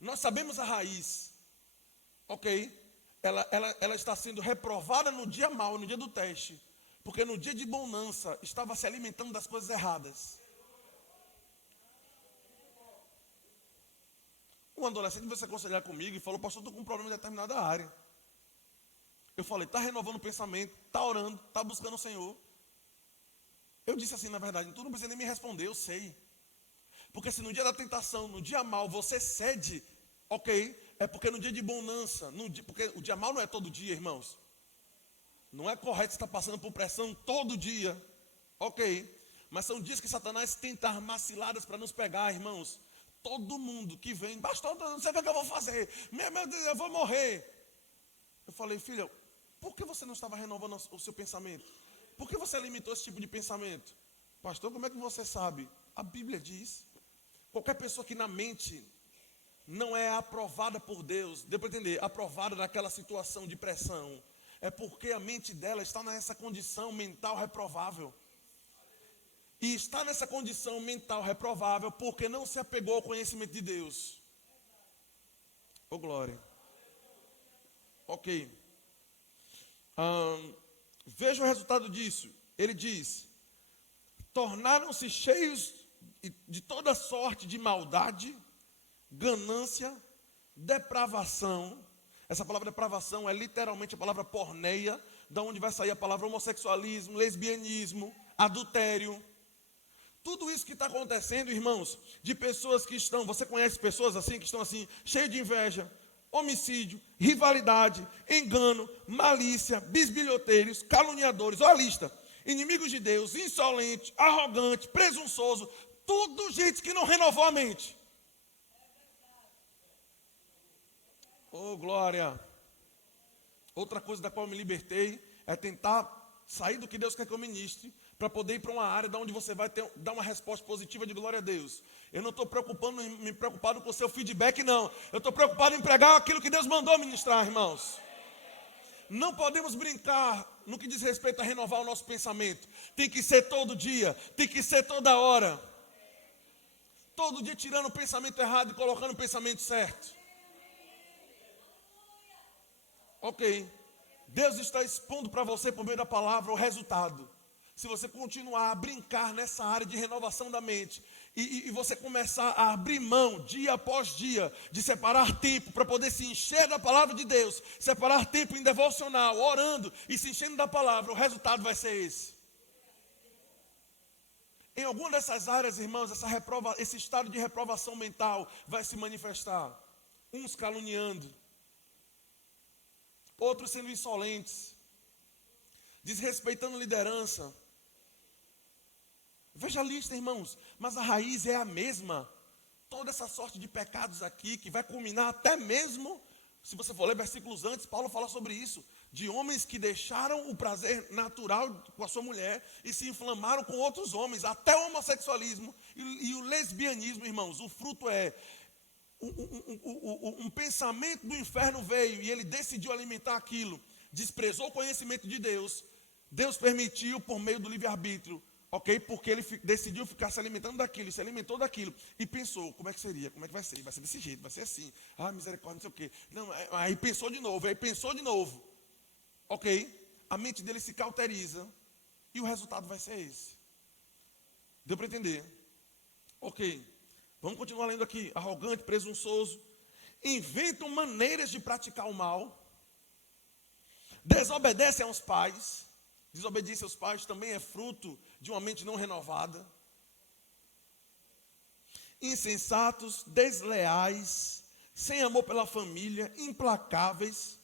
nós sabemos a raiz, ok? Ela está sendo reprovada no dia mau, no dia do teste, porque no dia de bonança estava se alimentando das coisas erradas. Um adolescente veio se aconselhar comigo e falou: pastor, estou com um problema em determinada área. Eu falei: está renovando o pensamento, está orando, está buscando o Senhor. Eu disse assim, na verdade, tu não precisa nem me responder, eu sei. Porque se no dia da tentação, no dia mau, você cede, ok, é porque no dia de bonança, porque o dia mau não é todo dia, irmãos. Não é correto você estar passando por pressão todo dia, ok. Mas são dias que Satanás tenta armar ciladas para nos pegar, irmãos. Todo mundo que vem, pastor, não sei o que eu vou fazer, meu Deus, eu vou morrer. Eu falei: filha, por que você não estava renovando o seu pensamento? Por que você limitou esse tipo de pensamento? Pastor, como é que você sabe? A Bíblia diz. Qualquer pessoa que na mente não é aprovada por Deus, deu para entender, aprovada naquela situação de pressão, é porque a mente dela está nessa condição mental reprovável. E está nessa condição mental reprovável porque não se apegou ao conhecimento de Deus. Oh, glória. Ok. Veja o resultado disso. Ele diz: tornaram-se cheios de toda sorte de maldade, ganância, depravação. Essa palavra depravação é literalmente a palavra porneia, da onde vai sair a palavra homossexualismo, lesbianismo, adultério. tudo isso que está acontecendo, irmãos, de pessoas que estão, você conhece pessoas assim, que estão assim, cheias de inveja, homicídio, rivalidade, engano, malícia, bisbilhoteiros, caluniadores, olha a lista, inimigos de Deus, insolente, arrogante, presunçoso, tudo gente que não renovou a mente. Oh, glória! Outra coisa da qual eu me libertei é tentar sair do que Deus quer que eu ministre, para poder ir para uma área onde você vai dar uma resposta positiva de glória a Deus. Eu não estou me preocupado com o seu feedback, não. Eu estou preocupado em pregar aquilo que Deus mandou ministrar, irmãos. Não podemos brincar no que diz respeito a renovar o nosso pensamento. Tem que ser todo dia, tem que ser toda hora. Todo dia tirando o pensamento errado e colocando o pensamento certo. Ok. Deus está expondo para você, por meio da palavra, o resultado. Se você continuar a brincar nessa área de renovação da mente, e você começar a abrir mão, dia após dia, de separar tempo para poder se encher da palavra de Deus, separar tempo em devocional, orando e se enchendo da palavra, o resultado vai ser esse. Em alguma dessas áreas, irmãos, esse estado de reprovação mental vai se manifestar. Uns caluniando, outros sendo insolentes, desrespeitando liderança. Veja a lista, irmãos, mas a raiz é a mesma. Toda essa sorte de pecados aqui, que vai culminar até mesmo, se você for ler versículos antes, Paulo fala sobre isso, de homens que deixaram o prazer natural com a sua mulher e se inflamaram com outros homens, até o homossexualismo e o lesbianismo, irmãos. O fruto é um pensamento do inferno veio e ele decidiu alimentar aquilo, desprezou o conhecimento de Deus. Deus permitiu por meio do livre-arbítrio, ok? Porque ele decidiu ficar se alimentando daquilo, se alimentou daquilo e pensou, como é que seria, como é que vai ser desse jeito, vai ser assim, misericórdia, não sei o quê. Não, aí pensou de novo, ok? A mente dele se cauteriza e o resultado vai ser esse. Deu para entender? Ok, vamos continuar lendo aqui. Arrogante, presunçoso, inventam maneiras de praticar o mal, desobedecem aos pais. Desobediência aos pais também é fruto de uma mente não renovada. Insensatos, desleais, sem amor pela família, implacáveis.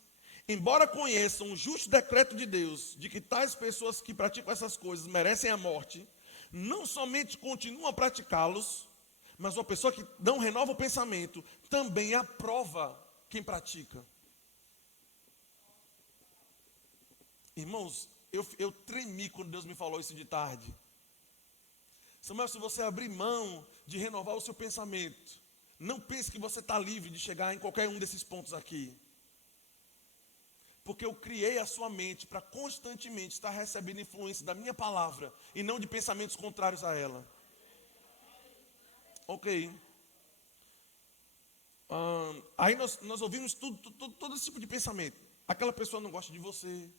Embora conheçam o justo decreto de Deus, de que tais pessoas que praticam essas coisas merecem a morte, não somente continuam a praticá-los, mas uma pessoa que não renova o pensamento, também aprova quem pratica. Irmãos, eu tremi quando Deus me falou isso de tarde. Samuel, se você abrir mão de renovar o seu pensamento, não pense que você está livre de chegar em qualquer um desses pontos aqui. Porque eu criei a sua mente para constantemente estar recebendo influência da minha palavra e não de pensamentos contrários a ela. Ok. Aí nós ouvimos todo esse tipo de pensamento. Aquela pessoa não gosta de você,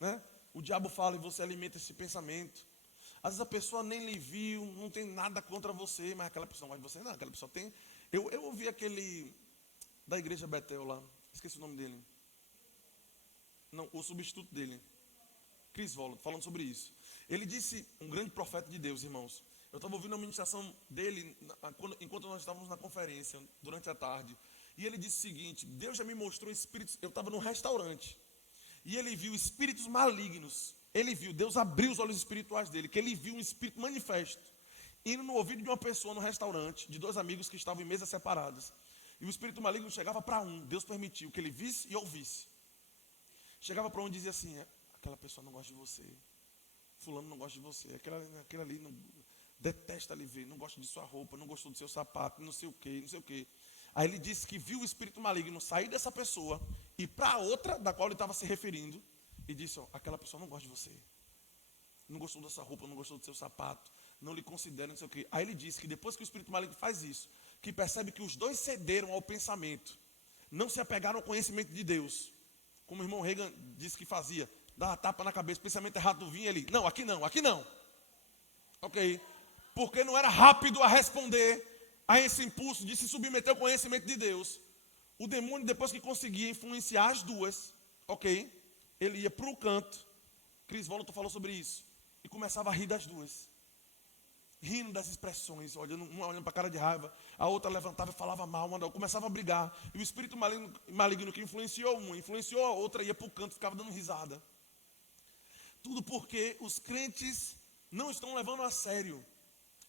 né? O diabo fala e você alimenta esse pensamento. Às vezes a pessoa nem lhe viu, não tem nada contra você, mas aquela pessoa não gosta de você, não. Aquela pessoa tem. Eu ouvi aquele da igreja Betel lá, esqueci o nome dele. Não, o substituto dele, Chris Voland, falando sobre isso. Ele disse, um grande profeta de Deus, irmãos. Eu estava ouvindo a ministração dele enquanto nós estávamos na conferência, durante a tarde. E ele disse o seguinte: Deus já me mostrou espíritos. Eu estava num restaurante. E ele viu espíritos malignos. Ele viu, Deus abriu os olhos espirituais dele, que ele viu um espírito manifesto, indo no ouvido de uma pessoa no restaurante, de dois amigos que estavam em mesas separadas. E o espírito maligno chegava para um, Deus permitiu que ele visse e ouvisse. Chegava para um e dizia assim: aquela pessoa não gosta de você, fulano não gosta de você, aquele ali não, detesta lhe ver, não gosta de sua roupa, não gostou do seu sapato, não sei o que, não sei o que. Aí ele disse que viu o espírito maligno sair dessa pessoa e para a outra, da qual ele estava se referindo, e disse: aquela pessoa não gosta de você, não gostou da sua roupa, não gostou do seu sapato, não lhe considera, não sei o que. Aí ele disse que depois que o espírito maligno faz isso, que percebe que os dois cederam ao pensamento, não se apegaram ao conhecimento de Deus, como o irmão Reagan disse que fazia, dava tapa na cabeça, pensamento errado vinha, ele: não, aqui não, aqui não. Ok, porque não era rápido a responder a esse impulso de se submeter ao conhecimento de Deus. O demônio, depois que conseguia influenciar as duas, ok, ele ia para o canto. Chris Voland falou sobre isso. E começava a rir das duas. rindo das expressões, uma olhando para a cara de raiva, a outra levantava e falava mal, começava a brigar. E o espírito maligno que influenciou uma, influenciou a outra, ia para o canto, ficava dando risada. Tudo porque os crentes não estão levando a sério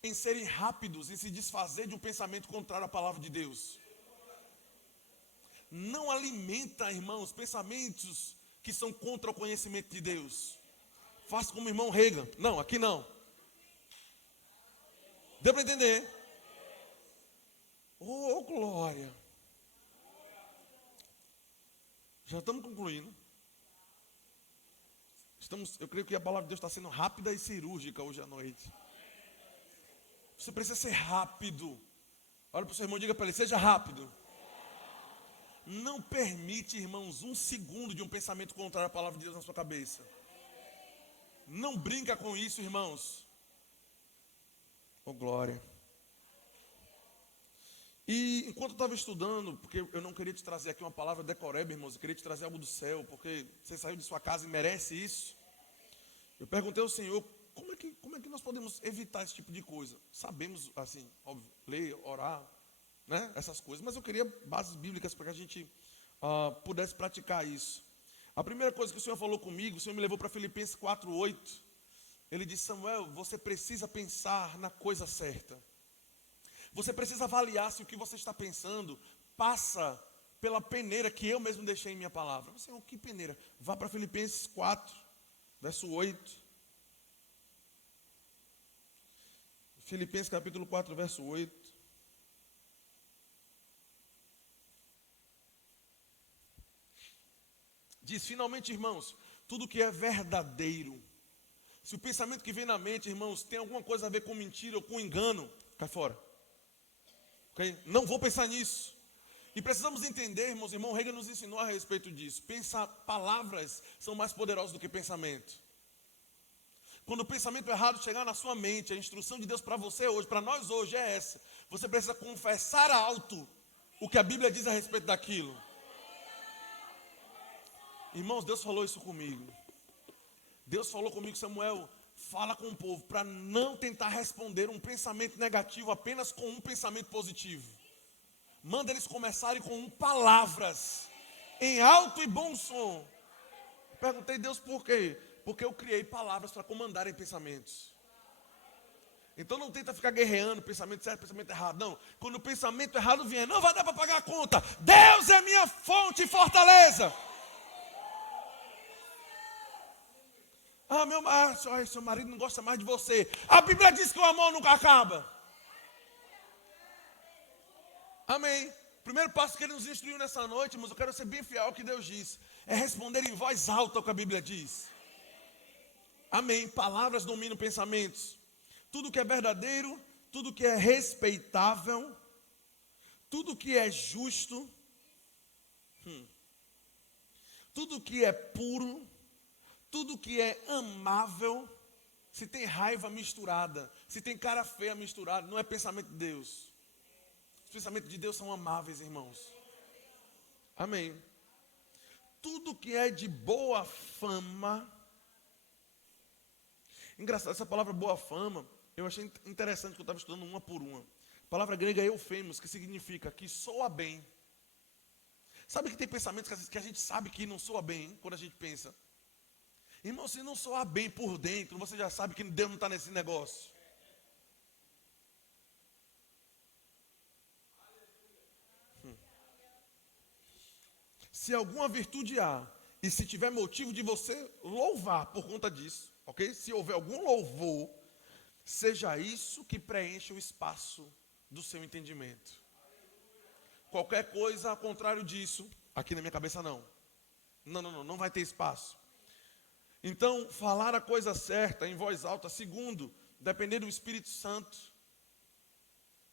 em serem rápidos, em se desfazer de um pensamento contrário à palavra de Deus. Não alimenta, irmãos, pensamentos que são contra o conhecimento de Deus. Faça como o irmão Reagan. Não, aqui não. Deu para entender? Oh, glória. Já estamos concluindo. Eu creio que a palavra de Deus está sendo rápida e cirúrgica hoje à noite. Você precisa ser rápido. Olha para o seu irmão e diga para ele, seja rápido. Não permite, irmãos, um segundo de um pensamento contrário à palavra de Deus na sua cabeça. Não brinca com isso, irmãos. Oh, glória. E enquanto eu estava estudando, porque eu não queria te trazer aqui uma palavra decoreba, irmãos, eu queria te trazer algo do céu, porque você saiu de sua casa e merece isso. Eu perguntei ao Senhor, como é que nós podemos evitar esse tipo de coisa? Sabemos, assim, óbvio, ler, orar, né, essas coisas, mas eu queria bases bíblicas para que a gente pudesse praticar isso. A primeira coisa que o Senhor falou comigo, o Senhor me levou para Filipenses 4:8. Ele disse, Samuel, você precisa pensar na coisa certa. Você precisa avaliar se o que você está pensando passa pela peneira que eu mesmo deixei em minha palavra. Você, que peneira? Vá para Filipenses 4, verso 8. Filipenses capítulo 4, verso 8. Diz, finalmente, irmãos, tudo que é verdadeiro. Se o pensamento que vem na mente, irmãos, tem alguma coisa a ver com mentira ou com engano, cai fora. Okay? Não vou pensar nisso. E precisamos entender, irmãos, irmão Reagan nos ensinou a respeito disso. Palavras são mais poderosas do que pensamento. Quando o pensamento errado chegar na sua mente, a instrução de Deus para você hoje, para nós hoje é essa. Você precisa confessar alto o que a Bíblia diz a respeito daquilo. Irmãos, Deus falou isso comigo. Deus falou comigo, Samuel, fala com o povo para não tentar responder um pensamento negativo apenas com um pensamento positivo. Manda eles começarem com palavras, em alto e bom som. Perguntei a Deus por quê? Porque eu criei palavras para comandarem pensamentos. Então não tenta ficar guerreando, pensamento certo, pensamento errado. Não, quando o pensamento errado vier, não vai dar para pagar a conta. Deus é minha fonte e fortaleza. Seu marido não gosta mais de você. A Bíblia diz que o amor nunca acaba. Amém. Primeiro passo que ele nos instruiu nessa noite, mas eu quero ser bem fiel ao que Deus diz. É responder em voz alta o que a Bíblia diz. Amém. Palavras dominam pensamentos. Tudo que é verdadeiro, tudo que é respeitável, tudo que é justo, tudo que é puro, tudo que é amável, se tem raiva misturada, se tem cara feia misturada, não é pensamento de Deus. Os pensamentos de Deus são amáveis, irmãos. Amém. Tudo que é de boa fama. Engraçado, essa palavra boa fama, eu achei interessante que eu estava estudando uma por uma. A palavra grega é eufemos, que significa que soa bem. Sabe que tem pensamentos que a gente sabe que não soa bem, quando a gente pensa? Irmão, se não soar bem por dentro, você já sabe que Deus não está nesse negócio. Se alguma virtude há, e se tiver motivo de você louvar por conta disso, ok? Se houver algum louvor, seja isso que preencha o espaço do seu entendimento. Qualquer coisa ao contrário disso, aqui na minha cabeça não. Não vai ter espaço. Então, falar a coisa certa em voz alta. Segundo, depender do Espírito Santo.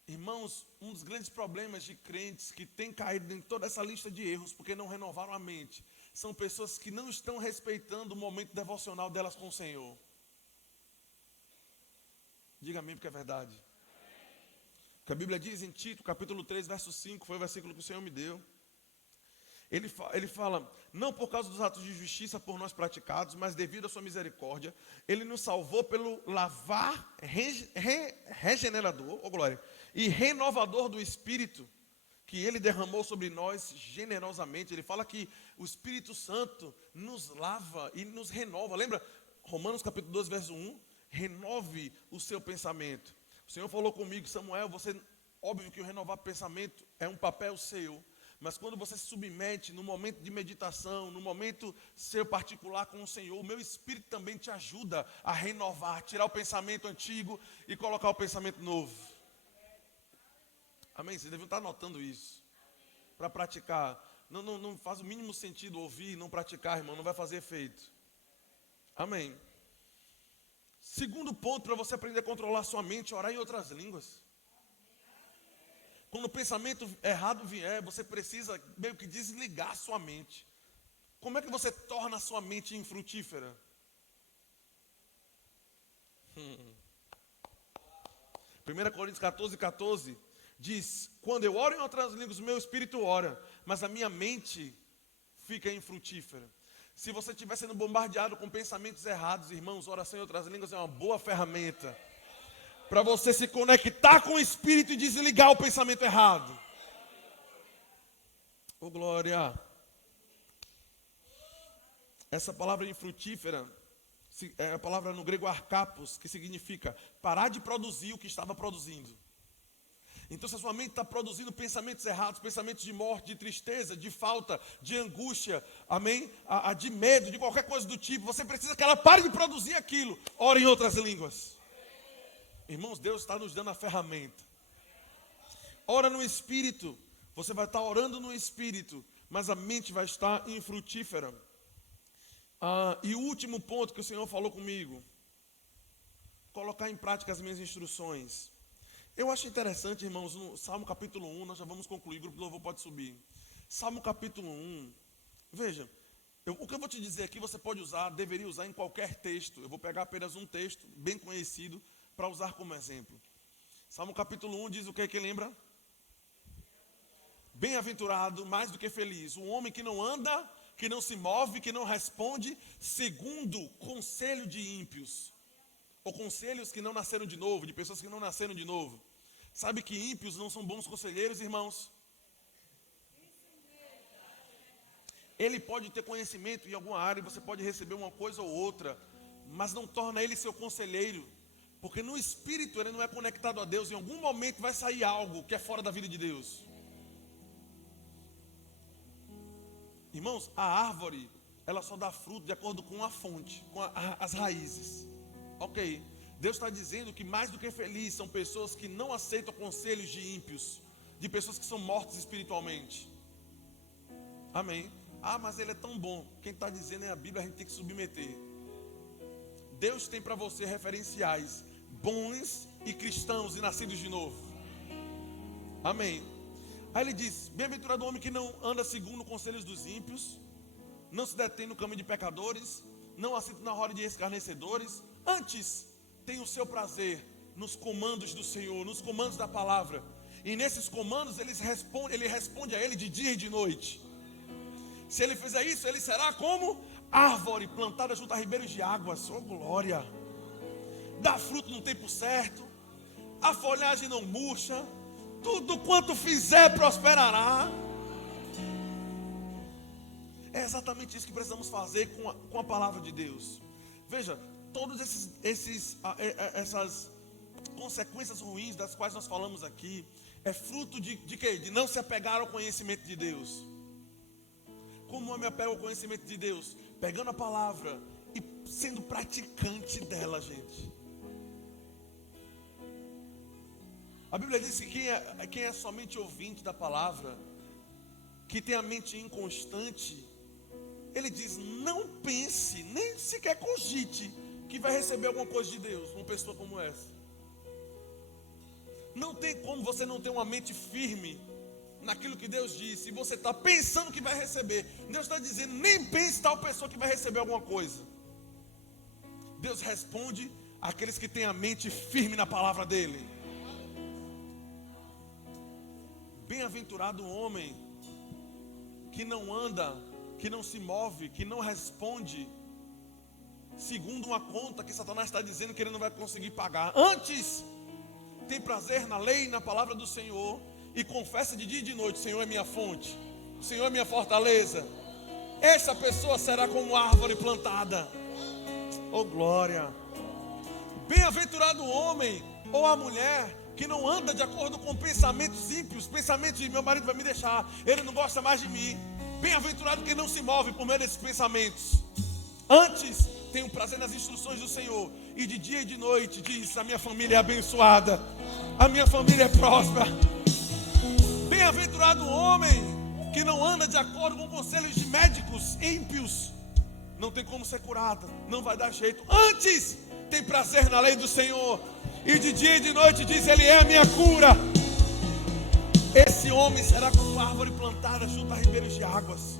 Irmãos, um dos grandes problemas de crentes que têm caído em toda essa lista de erros, porque não renovaram a mente, são pessoas que não estão respeitando o momento devocional delas com o Senhor. Diga amém, porque é verdade. O que a Bíblia diz em Tito, capítulo 3, verso 5, foi o versículo que o Senhor me deu. Ele fala, não por causa dos atos de justiça por nós praticados, mas devido à sua misericórdia, Ele nos salvou pelo lavar regenerador, glória, e renovador do Espírito, que Ele derramou sobre nós generosamente. Ele fala que o Espírito Santo nos lava e nos renova. Lembra? Romanos capítulo 12, verso 1, renove o seu pensamento. O Senhor falou comigo, Samuel, óbvio que o renovar pensamento é um papel seu, mas quando você se submete no momento de meditação, no momento seu particular com o Senhor, o meu Espírito também te ajuda a renovar, tirar o pensamento antigo e colocar o pensamento novo. Amém? Vocês devem estar anotando isso. Para praticar. Não faz o mínimo sentido ouvir e não praticar, irmão, não vai fazer efeito. Amém? Segundo ponto para você aprender a controlar sua mente, orar em outras línguas. Quando o pensamento errado vier, você precisa meio que desligar a sua mente. Como é que você torna a sua mente infrutífera? 1 Coríntios 14 diz, quando eu oro em outras línguas, o meu espírito ora, mas a minha mente fica infrutífera. Se você estiver sendo bombardeado com pensamentos errados, irmãos, oração em outras línguas é uma boa ferramenta para você se conectar com o Espírito e desligar o pensamento errado. Ô glória! Essa palavra infrutífera é a palavra no grego arcapos, que significa parar de produzir o que estava produzindo. Então, se a sua mente está produzindo pensamentos errados, pensamentos de morte, de tristeza, de falta, de angústia, amém? De medo, de qualquer coisa do tipo, você precisa que ela pare de produzir aquilo. Ora em outras línguas. Irmãos, Deus está nos dando a ferramenta. Ora no Espírito, você vai estar orando no Espírito, mas a mente vai estar infrutífera. E o último ponto que o Senhor falou comigo, colocar em prática as minhas instruções. Eu acho interessante, irmãos, no Salmo capítulo 1, nós já vamos concluir, o grupo de louvor pode subir. Salmo capítulo 1, veja, o que eu vou te dizer aqui você pode usar, deveria usar em qualquer texto. Eu vou pegar apenas um texto bem conhecido para usar como exemplo. Salmo capítulo 1 diz o que lembra? Bem-aventurado, mais do que feliz, o homem que não anda, que não se move, que não responde segundo conselho de ímpios, ou conselhos que não nasceram de novo, de pessoas que não nasceram de novo. Sabe que ímpios não são bons conselheiros, irmãos? Ele pode ter conhecimento em alguma área, você pode receber uma coisa ou outra, mas não torna ele seu conselheiro, porque no espírito ele não é conectado a Deus. Em algum momento vai sair algo que é fora da vida de Deus. Irmãos, a árvore, ela só dá fruto de acordo com a fonte, com as raízes. Ok, Deus está dizendo que mais do que felizes são pessoas que não aceitam conselhos de ímpios, de pessoas que são mortas espiritualmente. Amém? Mas ele é tão bom. Quem está dizendo é a Bíblia, a gente tem que submeter. Deus tem para você referenciais bons e cristãos e nascidos de novo. Amém? Aí ele diz, bem-aventurado o homem que não anda segundo os conselhos dos ímpios, não se detém no caminho de pecadores, não assenta na roda de escarnecedores, antes tem o seu prazer nos comandos do Senhor, nos comandos da palavra. E nesses comandos ele responde a ele de dia e de noite. Se ele fizer isso, ele será como árvore plantada junto a ribeiros de águas. Oh glória! Dá fruto no tempo certo, a folhagem não murcha, tudo quanto fizer prosperará. É exatamente isso que precisamos fazer com a palavra de Deus. Veja, todas essas consequências ruins das quais nós falamos aqui, é fruto de quê? De não se apegar ao conhecimento de Deus. Como eu me apego ao conhecimento de Deus? Pegando a palavra e sendo praticante dela, gente. A Bíblia diz que quem é somente ouvinte da palavra, que tem a mente inconstante, ele diz, não pense, nem sequer cogite que vai receber alguma coisa de Deus, uma pessoa como essa. Não tem como você não ter uma mente firme naquilo que Deus disse, e você está pensando que vai receber. Deus está dizendo, nem pense tal pessoa que vai receber alguma coisa. Deus responde àqueles que têm a mente firme na palavra dele. Bem-aventurado o homem que não anda, que não se move, que não responde segundo uma conta que Satanás está dizendo que ele não vai conseguir pagar. Antes, tem prazer na lei e na palavra do Senhor e confessa de dia e de noite: o Senhor é minha fonte, o Senhor é minha fortaleza. Essa pessoa será como árvore plantada. Oh glória! Bem-aventurado o homem ou a mulher que não anda de acordo com pensamentos ímpios, pensamentos de meu marido vai me deixar, ele não gosta mais de mim. Bem-aventurado quem não se move por meio desses pensamentos. Antes, tem um prazer nas instruções do Senhor, e de dia e de noite diz: a minha família é abençoada, a minha família é próspera. Bem-aventurado o homem que não anda de acordo com conselhos de médicos ímpios, não tem como ser curado, não vai dar jeito. Antes, tem prazer na lei do Senhor, e de dia e de noite diz: ele é a minha cura. Esse homem será como árvore plantada junto a ribeiros de águas,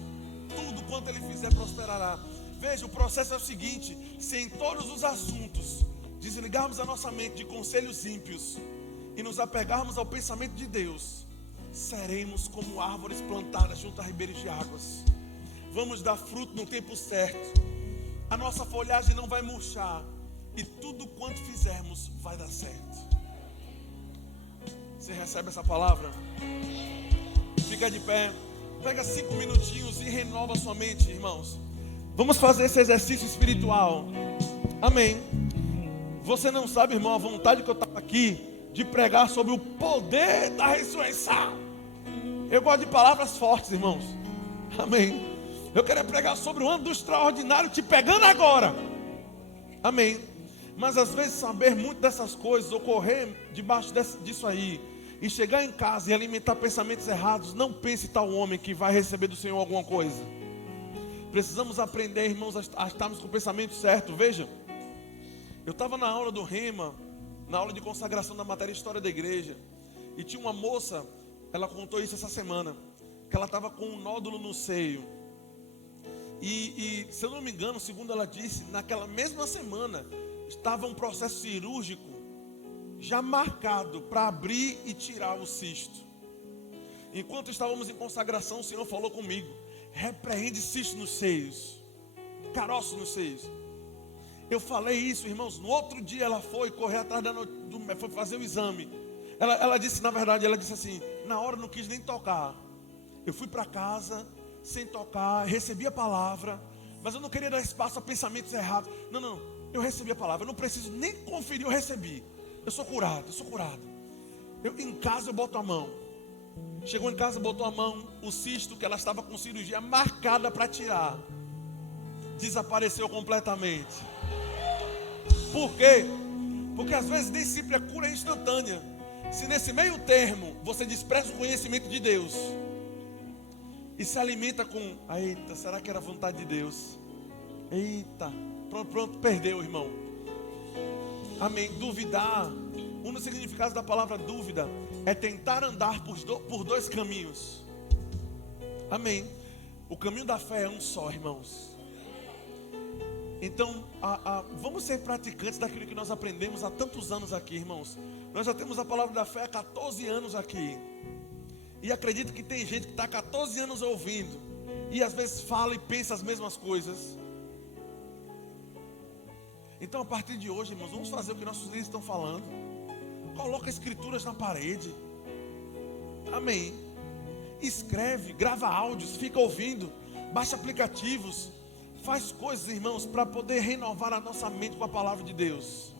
tudo quanto ele fizer prosperará. Veja, o processo é o seguinte: se em todos os assuntos desligarmos a nossa mente de conselhos ímpios e nos apegarmos ao pensamento de Deus, seremos como árvores plantadas junto a ribeiros de águas. Vamos dar fruto no tempo certo, a nossa folhagem não vai murchar, e tudo quanto fizermos vai dar certo. Você recebe essa palavra? Fica de pé, pega 5 minutinhos e renova sua mente, irmãos. Vamos fazer esse exercício espiritual. Amém. Você não sabe, irmão, a vontade que eu estava aqui de pregar sobre o poder da ressurreição. Eu gosto de palavras fortes, irmãos. Amém. Eu quero pregar sobre o ano do extraordinário te pegando agora. Amém. Mas às vezes saber muito dessas coisas, ocorrer debaixo disso aí, e chegar em casa e alimentar pensamentos errados, não pense tal homem que vai receber do Senhor alguma coisa. Precisamos aprender, irmãos, a estarmos com o pensamento certo. Veja, eu estava na aula do Rema, na aula de consagração da matéria História da Igreja, e tinha uma moça, ela contou isso essa semana, que ela estava com um nódulo no seio, e se eu não me engano, segundo ela disse, naquela mesma semana, estava um processo cirúrgico já marcado para abrir e tirar o cisto. Enquanto estávamos em consagração, o Senhor falou comigo: repreende cisto nos seios, caroço nos seios. Eu falei isso, irmãos. No outro dia ela foi correr atrás foi fazer o exame. Ela disse, na verdade, ela disse assim: na hora não quis nem tocar. Eu fui para casa sem tocar, recebi a palavra, mas eu não queria dar espaço a pensamentos errados. Não, eu recebi a palavra, eu não preciso nem conferir, eu recebi. Eu sou curado. Em casa eu boto a mão. Chegou em casa, botou a mão, o cisto que ela estava com cirurgia marcada para tirar, desapareceu completamente. Por quê? Porque às vezes nem sempre a cura é instantânea. Se nesse meio termo você despreza o conhecimento de Deus e se alimenta com: eita, será que era a vontade de Deus? Eita, pronto, perdeu, irmão. Amém. Duvidar, um dos significados da palavra dúvida é tentar andar por dois caminhos. Amém. O caminho da fé é um só, irmãos. Então, vamos ser praticantes daquilo que nós aprendemos há tantos anos aqui, irmãos. Nós já temos a palavra da fé há 14 anos aqui. E acredito que tem gente que está há 14 anos ouvindo, e às vezes fala e pensa as mesmas coisas. Então, a partir de hoje, irmãos, vamos fazer o que nossos líderes estão falando. Coloca escrituras na parede. Amém. Escreve, grava áudios, fica ouvindo, baixa aplicativos. Faz coisas, irmãos, para poder renovar a nossa mente com a palavra de Deus.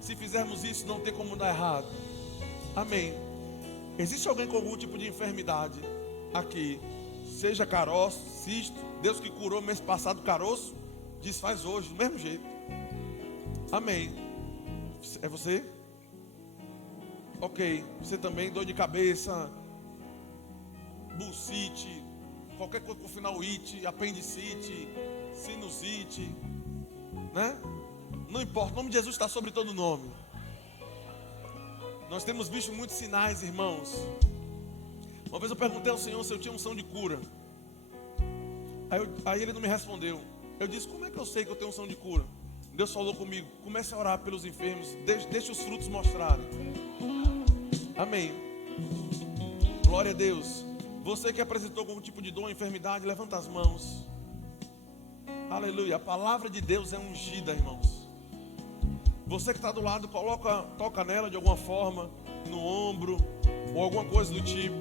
Se fizermos isso, não tem como dar errado. Amém. Existe alguém com algum tipo de enfermidade aqui? Seja caroço, cisto. Deus que curou mês passado caroço, desfaz hoje, do mesmo jeito. Amém. É você? Ok. Você também, dor de cabeça, bursite, qualquer coisa com o final it, apendicite, sinusite, né? Não importa, o nome de Jesus está sobre todo nome. Nós temos visto muitos sinais, irmãos. Uma vez eu perguntei ao Senhor se eu tinha unção de cura. Aí ele não me respondeu. Eu disse: como é que eu sei que eu tenho unção de cura? Deus falou comigo: comece a orar pelos enfermos, deixe os frutos mostrarem. Amém. Glória a Deus. Você que apresentou algum tipo de dor, enfermidade, levanta as mãos. Aleluia. A palavra de Deus é ungida, irmãos. Você que está do lado, toca nela de alguma forma, no ombro, ou alguma coisa do tipo.